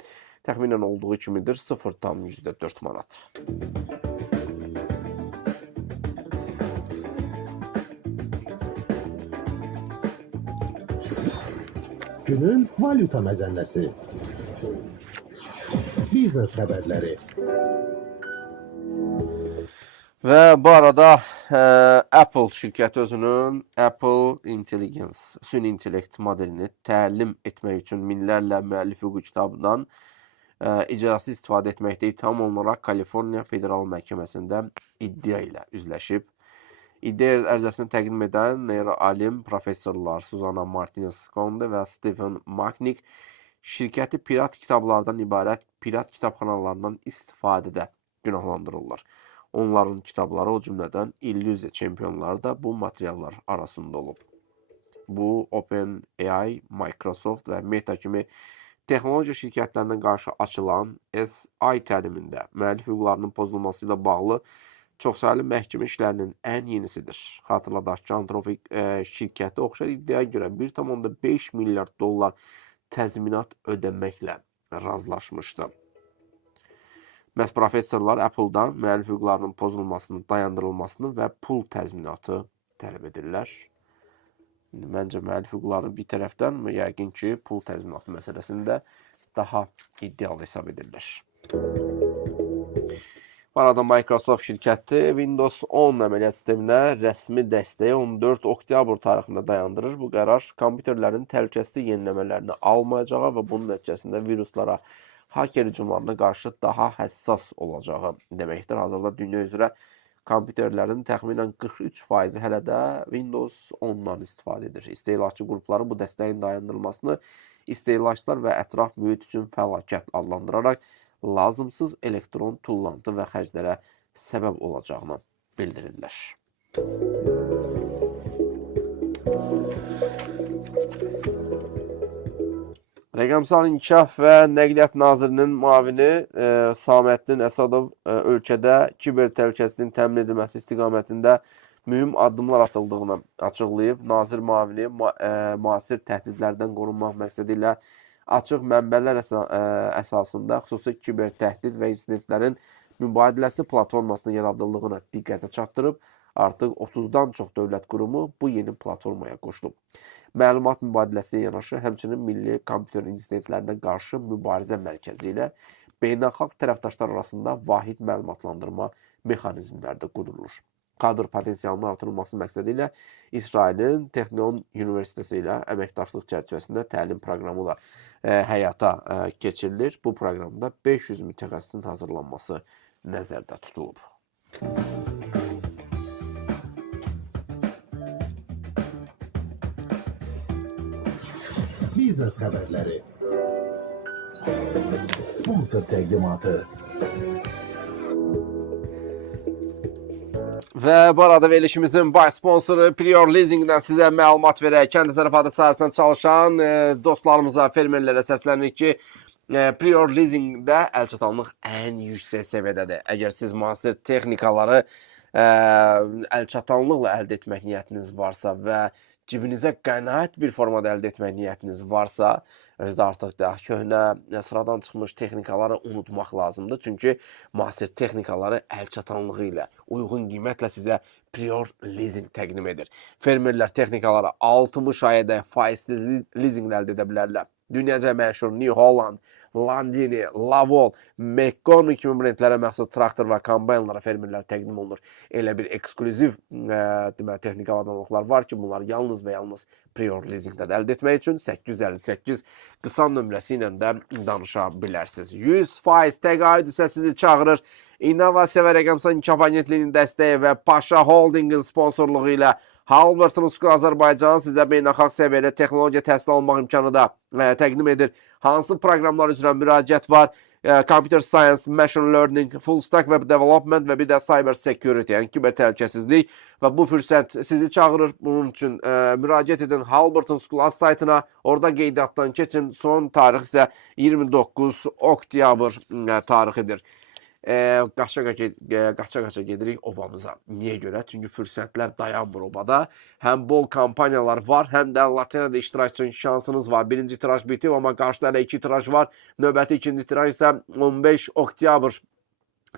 təxminən olduğu kimidir 0,4 manat. Günün valyuta məzənnəsi. 1. Biznes xəbərləri. Və bu arada Apple şirkəti özünün Apple Intelligence, süni intellekt modelini təlim etmək üçün minlərlə müəllif hüquq kitabından icazəsiz istifadə etməkdə itham olunaraq Kaliforniya Federal Məhkəməsində iddia ilə üzləşib. İddia ərizəsini təqdim edən neyroalim professorlar Suzanna Martinez-Conde və Stephen Macknick şirkəti pirat kitablardan ibarət pirat kitabxanalarından istifadədə günahlandırırlar. Onların kitabları, o cümlədən illüziya çempionları da bu materiallar arasında olub. Bu, OpenAI, Microsoft və Meta kimi texnologiya şirkətlərindən qarşı açılan SI təlimində müəllif hüquqlarının pozulması ilə bağlı çoxsaylı məhkəmə işlərinin ən yenisidir. Xatırladaq ki, Anthropic şirkəti oxşar iddiaya görə 1,5 milyard dollar təzminat ödəməklə razılaşmışdı. Məhz professorlar Apple-dan müəllif hüquqlarının pozulmasının dayandırılmasını və pul təzminatı tələb edirlər. Məncə müəllif hüquqları bir tərəfdən, yəqin ki, pul təzminatı məsələsində daha iddialı hesab edirlər. Bu arada Microsoft şirkəti Windows 10 əməliyyat sisteminə rəsmi dəstəyi 14 oktyabr tarixində dayandırır. Bu qərar kompüterlərin təhlükəsizlik yeniləmələrini almayacağı və bunun nəticəsində viruslara, hacker hücumlarına qarşı daha həssas olacağı deməkdir. Hazırda dünya üzrə kompüterlərin təxminən 43% hələ də Windows 10-dan istifadə edir. İstehlakçı qrupları bu dəstəyin dayandırılmasını istehlakçılar və ətraf mühit üçün fəlakət adlandıraraq lazımsız elektron tullantı və xərclərə səbəb olacağını bildirirlər. Rəqəmsal İnkişaf və Nəqliyyat Nazirinin müavini Saməddin Əsədov ölkədə kiber təhlükəsizliyin təmin edilməsi istiqamətində mühüm addımlar atıldığını açıqlayıb. Nazir müavini müasir təhdidlərdən qorunmaq məqsədi ilə açıq mənbələr əsasında xüsusi kiber təhdid və insidentlərin mübadiləsi platformasının yaradıldığını diqqətə çatdırıb. Artıq 30-dan çox dövlət qurumu bu yeni platformaya qoşulub. Məlumat mübadiləsinə yanaşı, həmçinin milli kompüter insidentlərinə qarşı mübarizə mərkəzi ilə beynəlxalq tərəfdaşlar arasında vahid məlumatlandırma mexanizmləri də qurulur. Kadr potensialının artırılması məqsədi ilə İsrailin Texnion Universiteti ilə əməkdaşlıq çərçivəsində təlim proqramı da həyata keçirilir. Bu proqramda 500 mütəxəssisin hazırlanması nəzərdə tutulub. Biznes xəbərləri. Sponsor təqdimatı. Və bu arada verilişimizin baş sponsoru Prior Leasing'dən sizə məlumat verək. Kənd təsərrüfatı sahəsində çalışan dostlarımıza, fermerlərə səslənirik ki, Prior Leasing'də əlçatanlıq ən yüksək səviyyədədir. Əgər siz müasir texnikaları əlçatanlıqla əldə etmək niyyətiniz varsa və cibinizə qənaət bir formada əldə etmək niyyətiniz varsa, özdə artıq köhnə, sıradan çıxmış texnikaları unutmaq lazımdır. Çünki müasir texnikaları əlçatanlığı ilə, uyğun qiymətlə sizə Prior Leasing təqdim edir. Fermerlər texnikaları 60 ayda faizsiz leasinglə əldə edə bilərlər. Dünyaca məşhur New Holland, Landini, Lavol, McCormick kimi brendlərə məxsus traktor və kombaynlara fermerlər təqdim olunur. Elə bir eksklüziv texnika avadanlıqlar var ki, bunlar yalnız və yalnız Prior Leasingdə əldə etmək üçün 858 qısa nömrəsi ilə də danışa bilərsiniz. 100% təqaüd isə sizi çağırır. İnnovasiya və Rəqəmsal İnkişaf Agentliyinin dəstəyi və Paşa Holdingin sponsorluğu ilə Halberton School Azərbaycan sizə beynəlxalq səviyyədə texnologiya təhsil almaq imkanı da təqdim edir. Hansı proqramlar üzrə müraciət var? Computer Science, Machine Learning, Full Stack Web Development və bir də Cyber Security, yəni kiber təhlükəsizlik və bu fürsət sizi çağırır. Bunun üçün müraciət edin Halberton School az saytına, orada qeydiyyatdan keçin. Son tarix isə 29 oktyabr tarixidir. Qaça-qaça gedirik obamıza. Niyə görə? Çünki fürsətlər dayanmır obada. Həm bol kampaniyalar var, həm də loteriyada iştirak üçün şansınız var. Birinci tiraj bitib, amma qarşıda hələ 2 tiraj var. Növbəti ikinci tiraj isə 15 oktyabr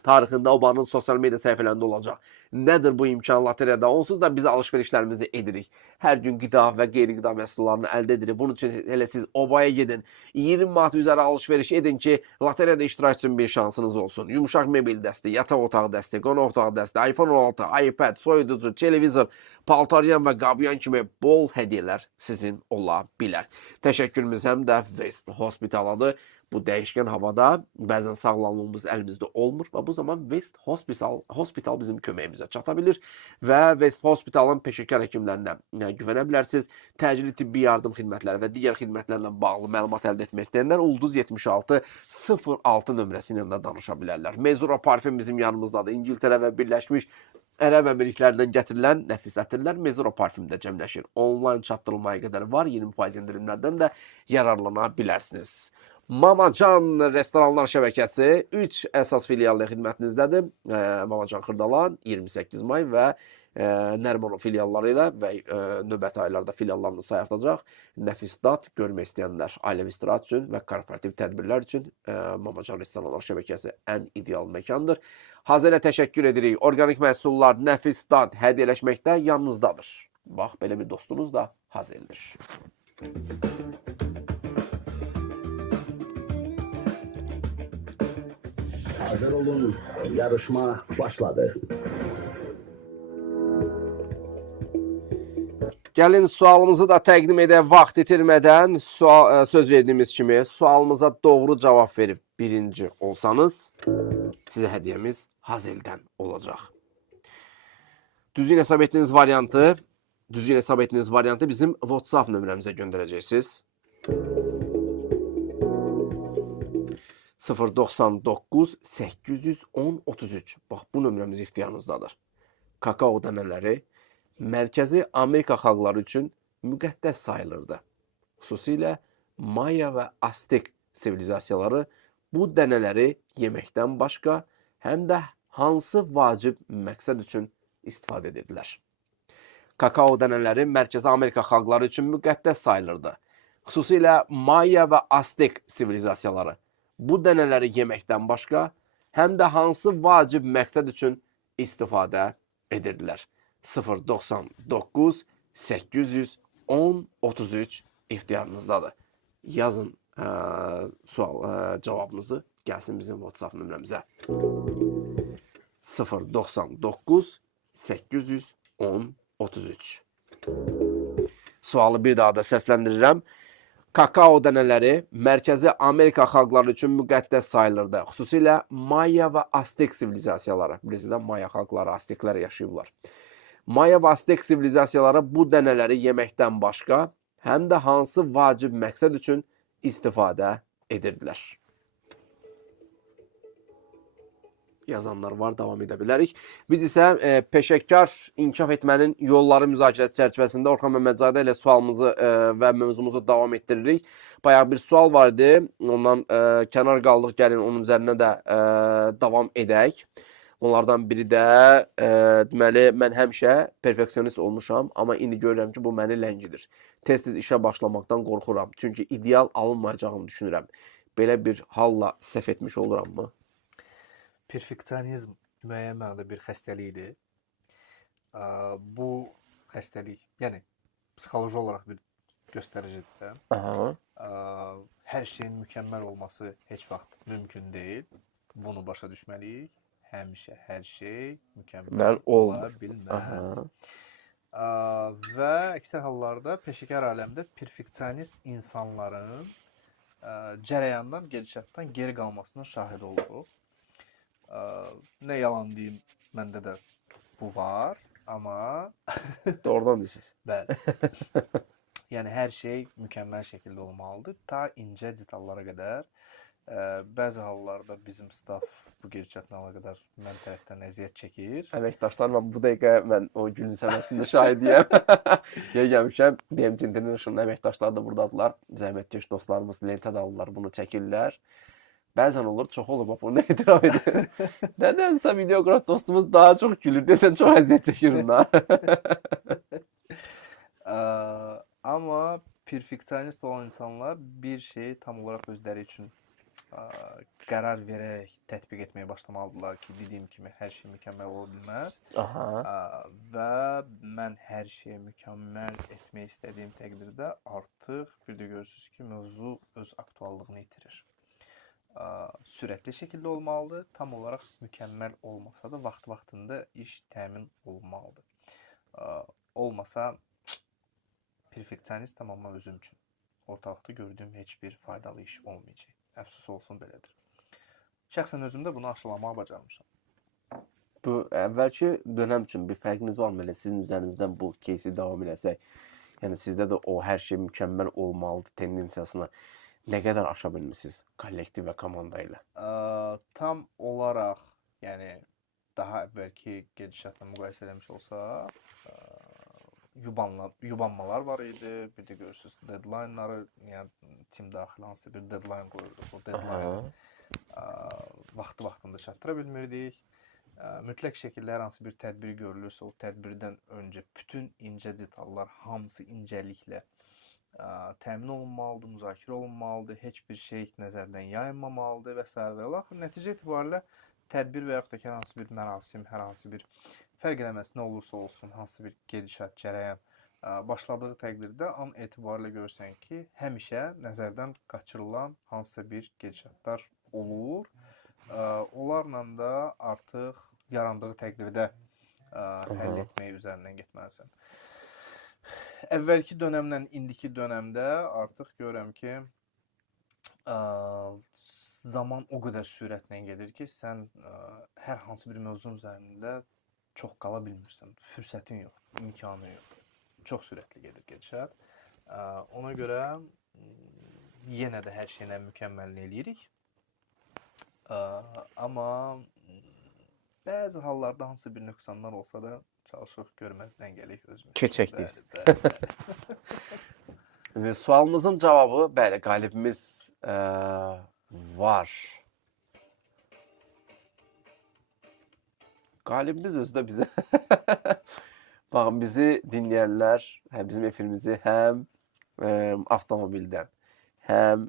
tarixində obanın sosial media səhifələrində olacaq. Nədir bu imkan loteriyada? Onsuz da biz alış-verişlərimizi edirik. Hər gün qida və qeyri-qida məhsullarını əldə edirik. Bunun üçün elə siz obaya gedin. 20 manat üzəri alış-veriş edin ki, loteriyada iştirak üçün bir şansınız olsun. Yumuşaq mebel dəsti, yataq otağı dəsti, qonaq otağı dəsti, iPhone 16, iPad, soyuducu, televizor, paltaryan və qabyan kimi bol hədiyyələr sizin ola bilər. Təşəkkürümüz həm də West Hospitaladır. Bu dəyişkən havada bəzən sağlamlığımız əlimizdə olmur və bu zaman West Hospital bizim köməyimizə çata bilir və West Hospitalın peşəkar həkimlərinə güvənə bilərsiniz. Təcili tibbi yardım xidmətləri və digər xidmətlərlə bağlı məlumat əldə etmək istəyənlər Ulduz 76 06 nömrəsi ilə də danışa bilərlər. Mezura parfüm bizim yanımızdadır. İngiltərə və Birləşmiş Ərəb Əmirliklərindən gətirilən nəfis ətirlər Mezura parfümdə cəmləşir. Onlayn çatdırılmaya qədər var, 20% endirimlərdən də yararlana bilərsiniz. Mamacan restoranlar şəbəkəsi 3 əsas filiallı xidmətinizdədir. Mamacan Xırdalan 28 may və Nərmanov filialları ilə və növbəti aylarda filiallarını sayartacaq. Nəfis dad görmək istəyənlər ailəvi istirahət üçün və korporativ tədbirlər üçün Mamacan restoranlar şəbəkəsi ən ideal məkandır. Hazırə təşəkkür edirik. Organik məhsullar, nəfis dad hədiyyələşməkdə yanınızdadır. Bax, belə bir dostunuz da Hazel'dir. Hazır olun. Yarışma başladı. Gəlin sualımızı da təqdim edək vaxt itirmədən. Söz verdiyimiz kimi sualımıza doğru cavab verib birinci olsanız sizə hədiyyəmiz Hazel'dən olacaq. Düzgün hesab etdiyiniz variantı bizim WhatsApp nömrəmizə göndərəcəksiniz. 099 810 33. Bax, bu nömrəmiz ixtiyarınızdadır. Kakao dənələri Mərkəzi Amerika xalqları üçün müqəddəs sayılırdı. Xüsusilə Maya və Aztek sivilizasiyaları bu dənələri yeməkdən başqa həm də hansı vacib məqsəd üçün istifadə edirdilər? Kakao dənələri Mərkəzi Amerika xalqları üçün müqəddəs sayılırdı. Xüsusilə Maya və Aztek sivilizasiyaları bu dənələri yeməkdən başqa həm də hansı vacib məqsəd üçün istifadə edirdilər? 099 810 33 ixtiyarınızdadır. Yazın cavabınızı, gəlsin bizim WhatsApp nömrəmizə. 099 810 33. Sualı bir daha da səsləndirirəm. Kakao dənələri Mərkəzi Amerika xalqları üçün müqəddəs sayılırdı. Xüsusilə Maya və Aztek sivilizasiyaları. Bilirsiniz, Maya xalqları, Azteklər yaşayıblar. Maya və Aztek sivilizasiyaları bu dənələri yeməkdən başqa həm də hansı vacib məqsəd üçün istifadə edirdilər? Yazanlar var, davam edə bilərik. Biz isə peşəkar inkişaf etmənin yolları müzakirəsi çərçivəsində Orxan Məmmədzadə ilə sualımızı və mövzumuzu davam etdiririk. Bayaq bir sual var idi, ondan kənar qaldıq, gəlin onun üzərinə də davam edək. Onlardan biri də, deməli, mən həmişə perfeksionist olmuşam, amma indi görürəm ki, bu məni ləngidir. Tez-tez işə başlamaqdan qorxuram, çünki ideal alınmayacağını düşünürəm. Belə bir halla səhv etmiş oluram-mı? Perfeksionizm müəyyən mənada bir xəstəlikdir. Bu xəstəlik, yəni psixoloji olaraq bir göstəricidir. Hər şeyin mükəmməl olması heç vaxt mümkün deyil. Bunu başa düşməliyik. Həmişə hər şey mükəmməl ola bilməz. Və əksər hallarda peşəkar aləmdə perfeksionist insanların cərəyandan, gedişatdan geri qalmasına şahid oluruq. Nə yalan deyim, məndə də bu var, amma... Doğrudan deyirsiniz. Bəli. Yəni, hər şey mükəmməl şəkildə olmalıdır, ta incə detallara qədər. Bəzi hallarda bizim staf bu gedişatla əlaqədar mən tərəfdən əziyyət çəkir. Əməkdaşlar, bu dəqiqə mən o gülümsəməsində şahidiyəm. Gəlmişəm, BMC International əməkdaşlar da buradadılar. Zəhmətkeş dostlarımız lentə alırlar, bunu çəkirlər. Bəzən olur, çox olur, bunu etiraf edir. Nədənsə videoqraf dostumuz daha çox gülür, desən çox əziyyət çəkir bunlar. Amma perfeksionist olan insanlar bir şeyi tam olaraq özləri üçün qərar verərək tətbiq etməyə başlamalıdırlar ki, dediyim kimi hər şey mükəmməl ola bilməz. Aha. Və mən hər şeyi mükəmməl etmək istədiyim təqdirdə artıq bir də görürsünüz ki, mövzu öz aktuallığını itirir. Sürətli şəkildə olmalıdır. Tam olaraq mükəmməl olmasa da vaxtında iş təmin olunmalıdır. Olmasa perfeksionist amma özüm üçün ortalıqda gördüyüm heç bir faydalı iş olmayacaq. Əfsus olsun belədir. Şəxsən özümdə bunu aşılamağı bacarmışam. Bu əvvəlki dönəm üçün bir fərqiniz varmı? Elə sizin üzərinizdən bu кейsi davam eləsək, yəni sizdə də o hər şey mükəmməl olmalıdır tendensiyasına nə qədər aşa bilmisiniz kollektiv və komanda ilə? Tam olaraq, yəni daha əvvəlki gedişatla müqayisə eləmiş olsaq, yubanmalar var idi. Bir də görürsünüz deadline'ları, yəni tim daxili hansısa bir deadline qoyurduq. O deadline vaxtında çatdıra bilmirdik. Mütləq şəkildə hər hansı bir tədbir görülürsə, o tədbirdən öncə bütün incə detallar hamısı incəliklə təmin olunmalıdır, müzakirə olunmalıdır, heç bir şey nəzərdən yayınmamalıdır və s. və axır nəticə etibarilə tədbir və yaxud da ki, hər hansı bir mərasim, hər hansı bir fərq eləməsi nə olursa olsun, hansı bir gedişat, cərəyan başladığı təqdirdə an etibarilə görürsən ki, həmişə nəzərdən qaçırılan hansısa bir gedişatlar olur. Onlarla da artıq yarandığı təqdirdə həll etmək üzərindən getməlisən. Əvvəlki dönəmlə indiki dönəmdə artıq görürəm ki, zaman o qədər sürətlə gedir ki, sən hər hansı bir mövzunun üzərində çox qala bilmirsən. Fürsətin yox, imkanın yox. Çox sürətli gedir gedişat. Ona görə yenə də hər şeylə mükəmməlini eləyirik. Amma bəzi hallarda hansı bir nöqsanlar olsa da çalışıq görməzdən gələk özümüz. Keçək deyirsiniz. Sualımızın cavabı, bəli, qalibimiz var. Qalibimiz özü də bizə baxın, bizi dinləyənlər bizim efirimizi həm avtomobildən, həm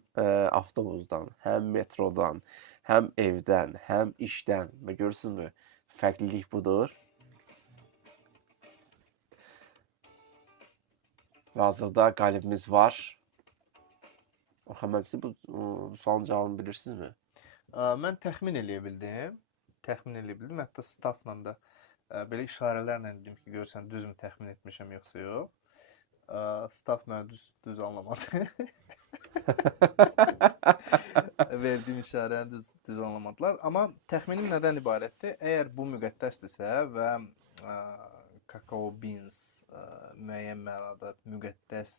avtobusdan, həm metrodan, həm evdən, həm işdən və görürsünüzmü, fərqlilik budur. Və hazırda qalibimiz var. Orxan müəllim, siz bu sualın cavabını bilirsinizmi? Mən təxmin eləyə bildim. Hətta staffla da belə işarələrlə dedim ki, görürsən düzmü təxmin etmişəm yoxsa yox. Staff mənə düz anlamadı. Verdiyim işarəni düz anlamadılar. Amma təxminim nədən ibarətdir? Əgər bu müqəddəsdirsə və Kakao Beans müəyyən mənada müqəddəs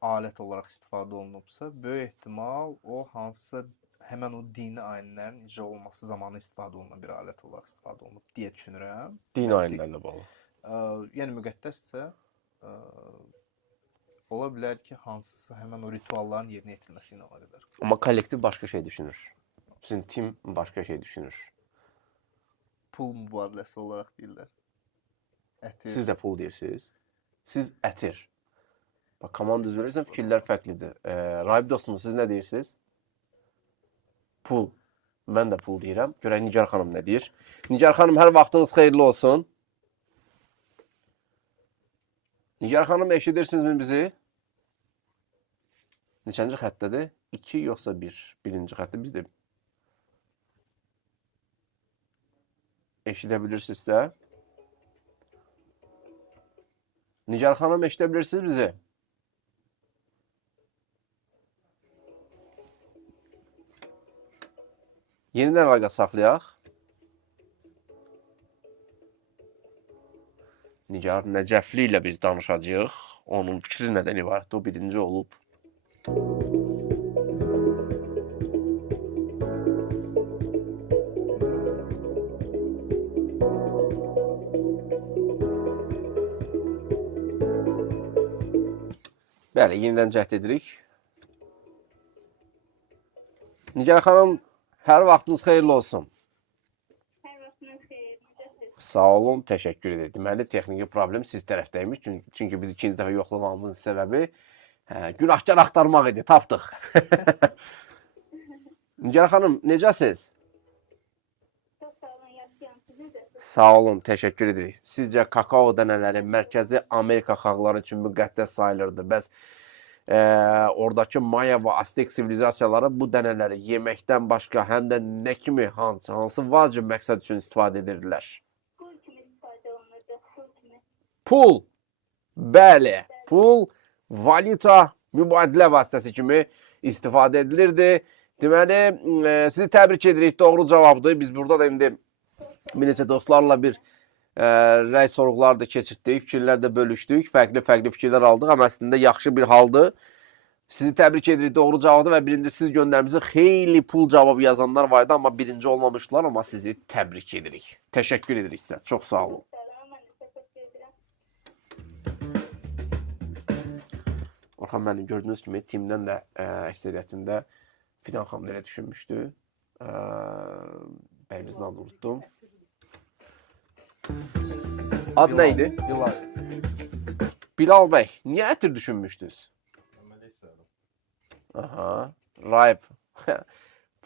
alət olaraq istifadə olunubsa, böyük ehtimal o hansısa həmən o dini ayinlərin icra olması zamanı istifadə olunan bir alət olaraq istifadə olunub deyə düşünürəm. Dini ayinlərlə bağlı. Yəni müqəddəssə, ola bilər ki, hansısa həmən o ritualların yerinə yetirilməsi ilə əlaqədar. Amma kollektiv başqa şey düşünür. Sizin tim başqa şey düşünür. Pul mübadiləsi olaraq deyirlər. Ətir. Siz də pul deyirsiniz. Siz ətir. Bax, komanda üzv verirsən, fikirlər fərqlidir. Rahib dostum, siz nə deyirsiniz? Pul. Mən də pul deyirəm. Görək Nigar xanım nə deyir. Nigar xanım, hər vaxtınız xeyirli olsun. Nigar xanım, eşidirsinizmi bizi? Neçənci xəttədir? 2 yoxsa 1? Birinci xəttə bizdə. Eşidə bilirsinizsə? Nigar xanım, eşidə bilirsiniz bizi? Yenidən əlaqə saxlayaq. Nigar Nəcəfli ilə biz danışacağıq. Onun fikri nədən ibarətdir? O birinci olub. Bəli, yenidən cəhd edirik. Nigar xanım, hər vaxtınız xeyirli olsun. Hər vaxtınız xeyirli. Sağ olun, təşəkkür edirəm. Deməli, texniki problem siz tərəfdəymiş. Çünki biz ikinci dəfə yoxlamamızın səbəbi günahkar axtarmaq idi, tapdıq. Nigar xanım, necəsiz? Çok sağ olun, yaşayan siz necəsiniz? Sağ olun, teşekkür edirik. Sizcə kakao dənələri Mərkəzi Amerika xalqları üçün müqəddəs sayılırdı. Bəs oradakı Maya və Aztek sivilizasiyaları bu dənələri yeməkdən başqa həm də nə kimi, hansı vacib məqsəd üçün istifadə edirdilər? Pul kimi istifadə olunurdu, pul kimi. Pul. Bəli, pul, valyuta, mübadilə vasitəsi kimi istifadə edilirdi. Deməli, sizi təbrik edirik. Doğru cavabdır. Biz burada da indi bir neçə dostlarla bir rəy sorğular da keçirtdik, fikirlər də bölüşdük, fərqli fikirlər aldıq, amma əslində yaxşı bir haldır. Sizi təbrik edirik, doğru cavabdır və birinci siz göndərmişsiniz. Xeyli pul cavabı yazanlar vardı, amma birinci olmamışdılar, amma sizi təbrik edirik. Təşəkkür edirik sizə. Çox sağ olun. Sağ olun, mən də təşəkkür edirəm. Orxan müəllim, gördüyünüz kimi timdən də əksəriyyətində Fidan xanım da elə düşünmüşdü. Bəyimizin adını unutdum. Ad nə idi? Bilal. Bilal bəy, niyə ətir düşünmüşdünüz? Aha, Raif.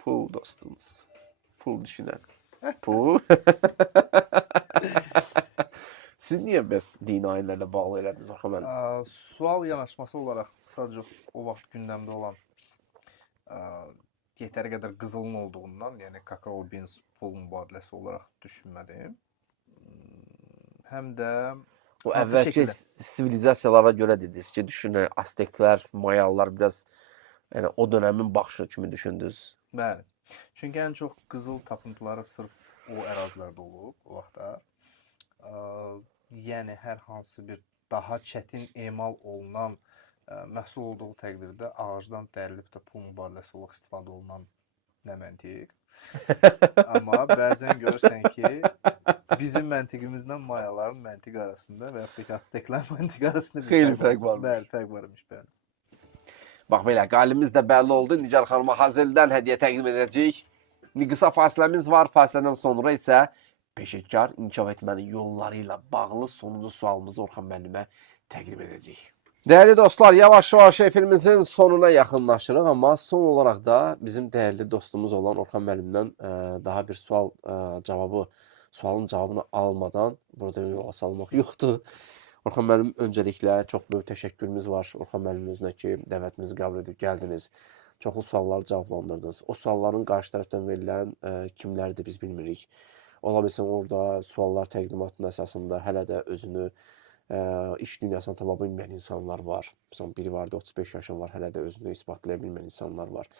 Pul dostumuz. Pul düşünən. Pul. Siz niyə bəs dini ayinlərlə bağlı elədiniz Orxan müəllim? Sual yanaşması olaraq sadəcə o vaxt gündəmdə olan yetəri qədər qızılın olduğundan, yəni kakao beans pul mübadiləsi olaraq düşünmədim. Həm də O hansı əvvəlki şəkildə? sivilizasiyalara görə dediniz ki, düşünün, Azteklər, Mayalılar biraz yəni o dönəmin baxışı kimi düşündünüz. Bəli. Çünki ən çox qızıl tapıntıları sırf o ərazilərdə olub o vaxtda. Yəni hər hansı bir daha çətin emal olunan məhsul olduğu təqdirdə ağacdan dərilib də pul mübadiləsi olaraq istifadə olunan nə məntiq. Amma bəzən görürsən ki, bizim məntiqimizlə mayaların məntiqi arasında və yaxud da Azteklərin məntiqi arasında bir Xeyli fərq varmış. Bəli, fərq varmış, bəli. Bax belə, qalibimiz də bəlli oldu. Nigar xanıma Hazeldən hədiyyə təqdim edəcəyik. Qısa fasiləmiz var. Fasilədən sonra isə peşəkar inkişaf etmənin yolları ilə bağlı sonuncu sualımızı Orxan müəllimə təqdim edəcəyik. Dəyərli dostlar, yavaş-yavaş efimizin sonuna yaxınlaşırıq, amma son olaraq da bizim dəyərli dostumuz olan Orxan müəllimdən daha bir sualın cavabını almadan burada yola salmaq yoxdur. Orxan müəllim, öncəliklə çox böyük təşəkkürümüz var Orxan müəllimin özünə ki, dəvətimizi qəbul edib gəldiniz. Çoxlu sualları cavablandırdınız. O sualların qarşı tərəfdən verilən kimlərdir biz bilmirik. Ola bilsin orada suallar təqdimatının əsasında hələ də özünü iş dünyasına tapa bilməyən insanlar var. Məsələn, biri vardı, 35 yaşın var, hələ də özünü isbatlaya bilməyən insanlar var.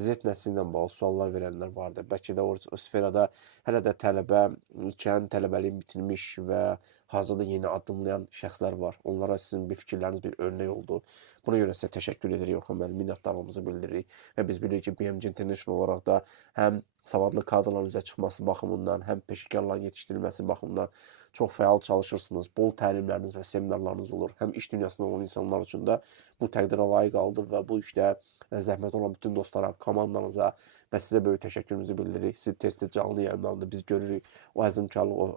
Z nəsli ilə bağlı suallar verənlər vardı. Bəlkə də o sferada hələ də tələbə ikən, tələbəliyi bitirmiş və hazırda yeni addımlayan şəxslər var. Onlara sizin bir fikirləriniz bir örnək oldu. Buna görə sizə təşəkkür edirik Orxan müəllim, minnətdarlığımızı bildiririk və biz bilirik ki, BMC International olaraq da həm savadlı kadrların üzə çıxması baxımından, həm peşəkarların yetişdirilməsi baxımından çox fəal çalışırsınız. Bol təlimləriniz və seminarlarınız olur. Həm iş dünyasında olan insanlar üçün də bu təqdirə layiq aldı və bu işdə zəhmət olan bütün dostlara, komandanıza və sizə böyük təşəkkürümüzü bildiririk. Sizi tez-tez canlı yayımlarında biz görürük. O əzmkarlığı,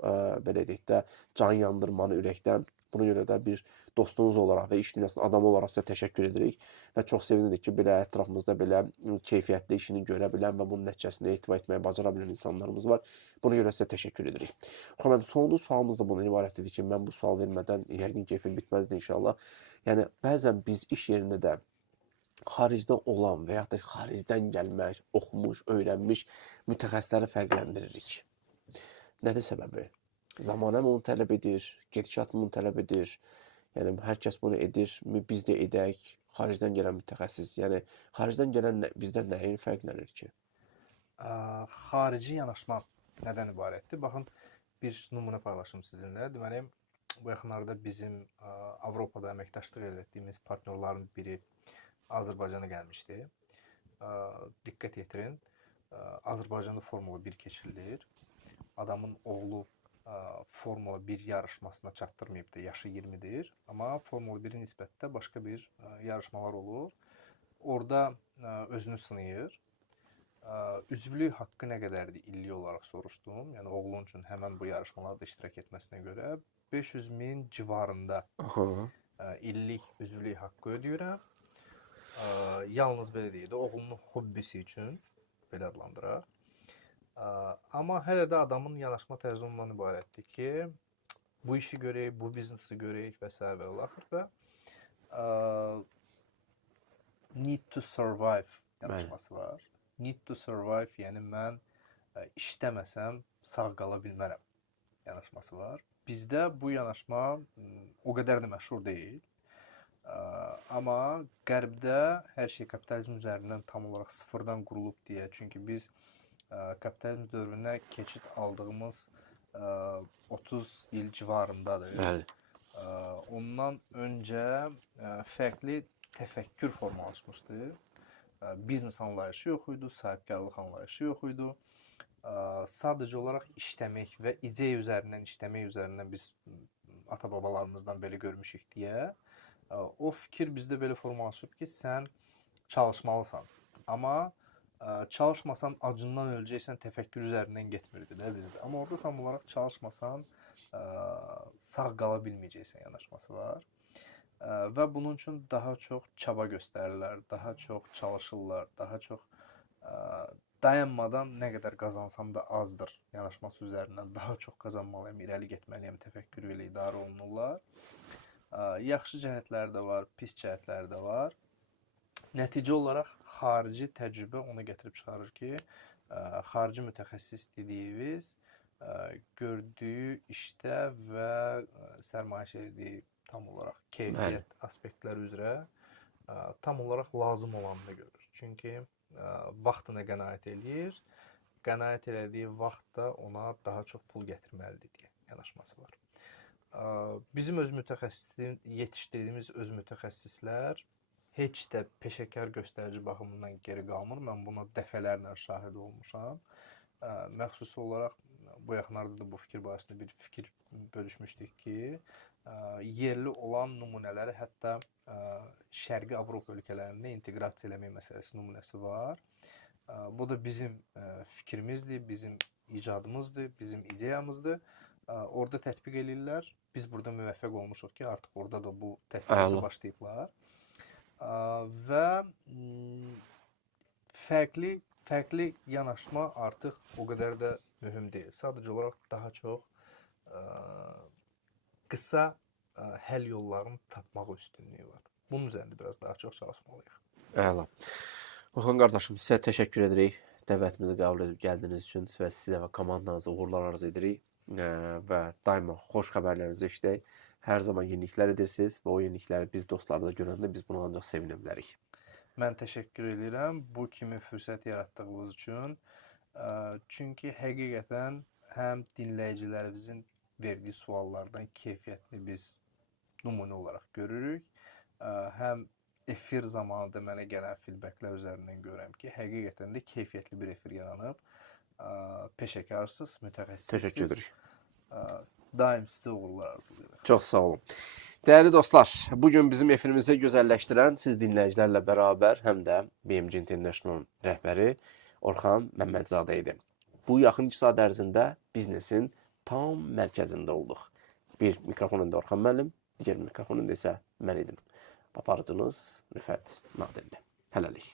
belə deyək də, can yandırmanı ürəkdən. Buna görə də bir dostunuz olaraq və iş dünyasının adamı olaraq sizə təşəkkür edirik və çox sevinirik ki, belə ətrafımızda belə keyfiyyətli işini görə bilən və bunun nəticəsində etibar etməyə bacara bilən insanlarımız var. Buna görə sizə təşəkkür edirik. Xanım, sonuncu sualımız da bundan ibarət idi ki, mən bu sual vermədən yəqin ki, efir bitməzdi inşallah. Yəni, bəzən biz iş yerində də xaricdə olan və yaxud da xaricdən gəlmək, oxumuş, öyrənmiş mütəxəssisləri fərqləndiririk. Nədir səbəbi? Zamanə mi onu tələb edir, gedişat mı onu tələb edir? Yəni, hər kəs bunu edir, biz də edək, xaricdən gələn mütəxəssis. Yəni, xaricdən gələn bizdən nəyin fərqlənir ki? Xarici yanaşma nədən ibarətdir? Baxın, bir nümunə paylaşım sizinlə. Deməli, bu yaxınlarda bizim Avropada əməkdaşlıq etdiyimiz partnyorların biri Azərbaycana gəlmişdi. Diqqət yetirin, Azərbaycanda Formula 1 keçirilir. Adamın oğlu Formula 1 yarışmasına çatdırmayıb da, yaşı 20-dir. Amma Formula 1-in nisbətdə başqa bir yarışmalar olur. Orada özünü sınayır. Üzvlük haqqı nə qədərdir illik olaraq soruşdum. Yəni oğlun üçün həmən bu yarışmalarda iştirak etməsinə görə 500.000 civarında illik üzvlük haqqı ödəyirəm. Yalnız belə deyil də, oğlunun hobbisi üçün belə adlandıraq. Amma hələ də adamın yanaşma tərzi ondan ibarətdir ki, bu işi görək, bu biznesi görək və s. və ilaxır və need to survive yanaşması var. Need to survive, yəni mən işləməsəm sağ qala bilmərəm yanaşması var. Bizdə bu yanaşma o qədər də məşhur deyil. Amma Qərbdə hər şey kapitalizm üzərindən tam olaraq sıfırdan qurulub deyə. Çünki biz kapitalizm dövrünə keçid aldığımız 30 il civarındadır. Bəli. Ondan öncə fərqli təfəkkür formalaşmışdı. Biznes anlayışı yox idi, sahibkarlıq anlayışı yox idi. Sadəcə olaraq işləmək və ideya üzərindən biz ata-babalarımızdan belə görmüşük deyə. O fikir bizdə belə formalaşıb ki, sən çalışmalısan. Amma çalışmasan acından öləcəksən təfəkkür üzərindən getmirdi də bizdə. Amma orada tam olaraq çalışmasan sağ qala bilməyəcəksən yanaşması var. Və bunun üçün daha çox çaba göstərirlər, daha çox çalışırlar, daha çox dayanmadan nə qədər qazansam da azdır yanaşması üzərindən daha çox qazanmalıyam, irəli getməliyəm təfəkkürü ilə idarə olunurlar. Yaxşı cəhətləri də var, pis cəhətləri də var. Nəticə olaraq xarici təcrübə onu gətirib çıxarır ki, xarici mütəxəssis dediyimiz gördüyü işdə və sərmayə etdiyi tam olaraq keyfiyyət aspektləri üzrə tam olaraq lazım olanını görür. Çünki vaxtına qənaət eləyir, qənaət elədiyi vaxtda ona daha çox pul gətirməlidir deyə yanaşması var. Bizim yetişdirdiyimiz öz mütəxəssislər heç də peşəkar göstərici baxımından geri qalmır. Mən buna dəfələrlə şahid olmuşam. Məxsusi olaraq bu yaxınlarda da bu fikir barəsində bir fikir bölüşmüşdük ki, yerli olan nümunələri hətta Şərqi Avropa ölkələrində inteqrasiya eləmək məsələsi nümunəsi var. Bu da bizim fikrimizdir, bizim icadımızdır, bizim ideyamızdır. Orada tətbiq edirlər. Biz burada müvəffəq olmuşuq ki, artıq orada da bu tətbiqə başlayıblar. Və fərqli yanaşma artıq o qədər də mühüm deyil. Sadəcə olaraq daha çox qısa həll yollarını tapmaq üstünlüyü var. Bunun üzərində biraz daha çox çalışmalıyıq. Əla. Orxan qardaşım, sizə təşəkkür edirik. Dəvətimizi qəbul edib gəldiyiniz üçün və sizə və komandanıza uğurlar arzu edirik. Və daima xoş xəbərlərinizi eşidək. Hər zaman yeniliklər edirsiniz və o yenilikləri biz dostlarda görəndə biz buna ancaq sevinə bilərik. Mən təşəkkür edirəm bu kimi fürsət yaratdığınız üçün. Çünki həqiqətən həm dinləyicilərimizin verdiyi suallardan keyfiyyətli biz nümunə olaraq görürük. Həm efir zamanında mənə gələn feedbacklər üzərindən görürəm ki, həqiqətən də keyfiyyətli bir efir yaranıb. Peşəkarsız, mütəxəssissiniz. Təşəkkür edirik. Daim sizə uğurlar arzulayırıq. Çox sağ olun. Dəyərli dostlar, bugün bizim efirimizi gözəlləşdirən siz dinləyicilərlə bərabər həm də BMG International rəhbəri Orxan Məmmədzadə idi. Bu yaxın 2 saat ərzində biznesin tam mərkəzində olduq. Bir mikrofonunda Orxan müəllim, digər mikrofonunda isə mən idim. Aparıcınız Rüfət Naqdilli. Hələlik.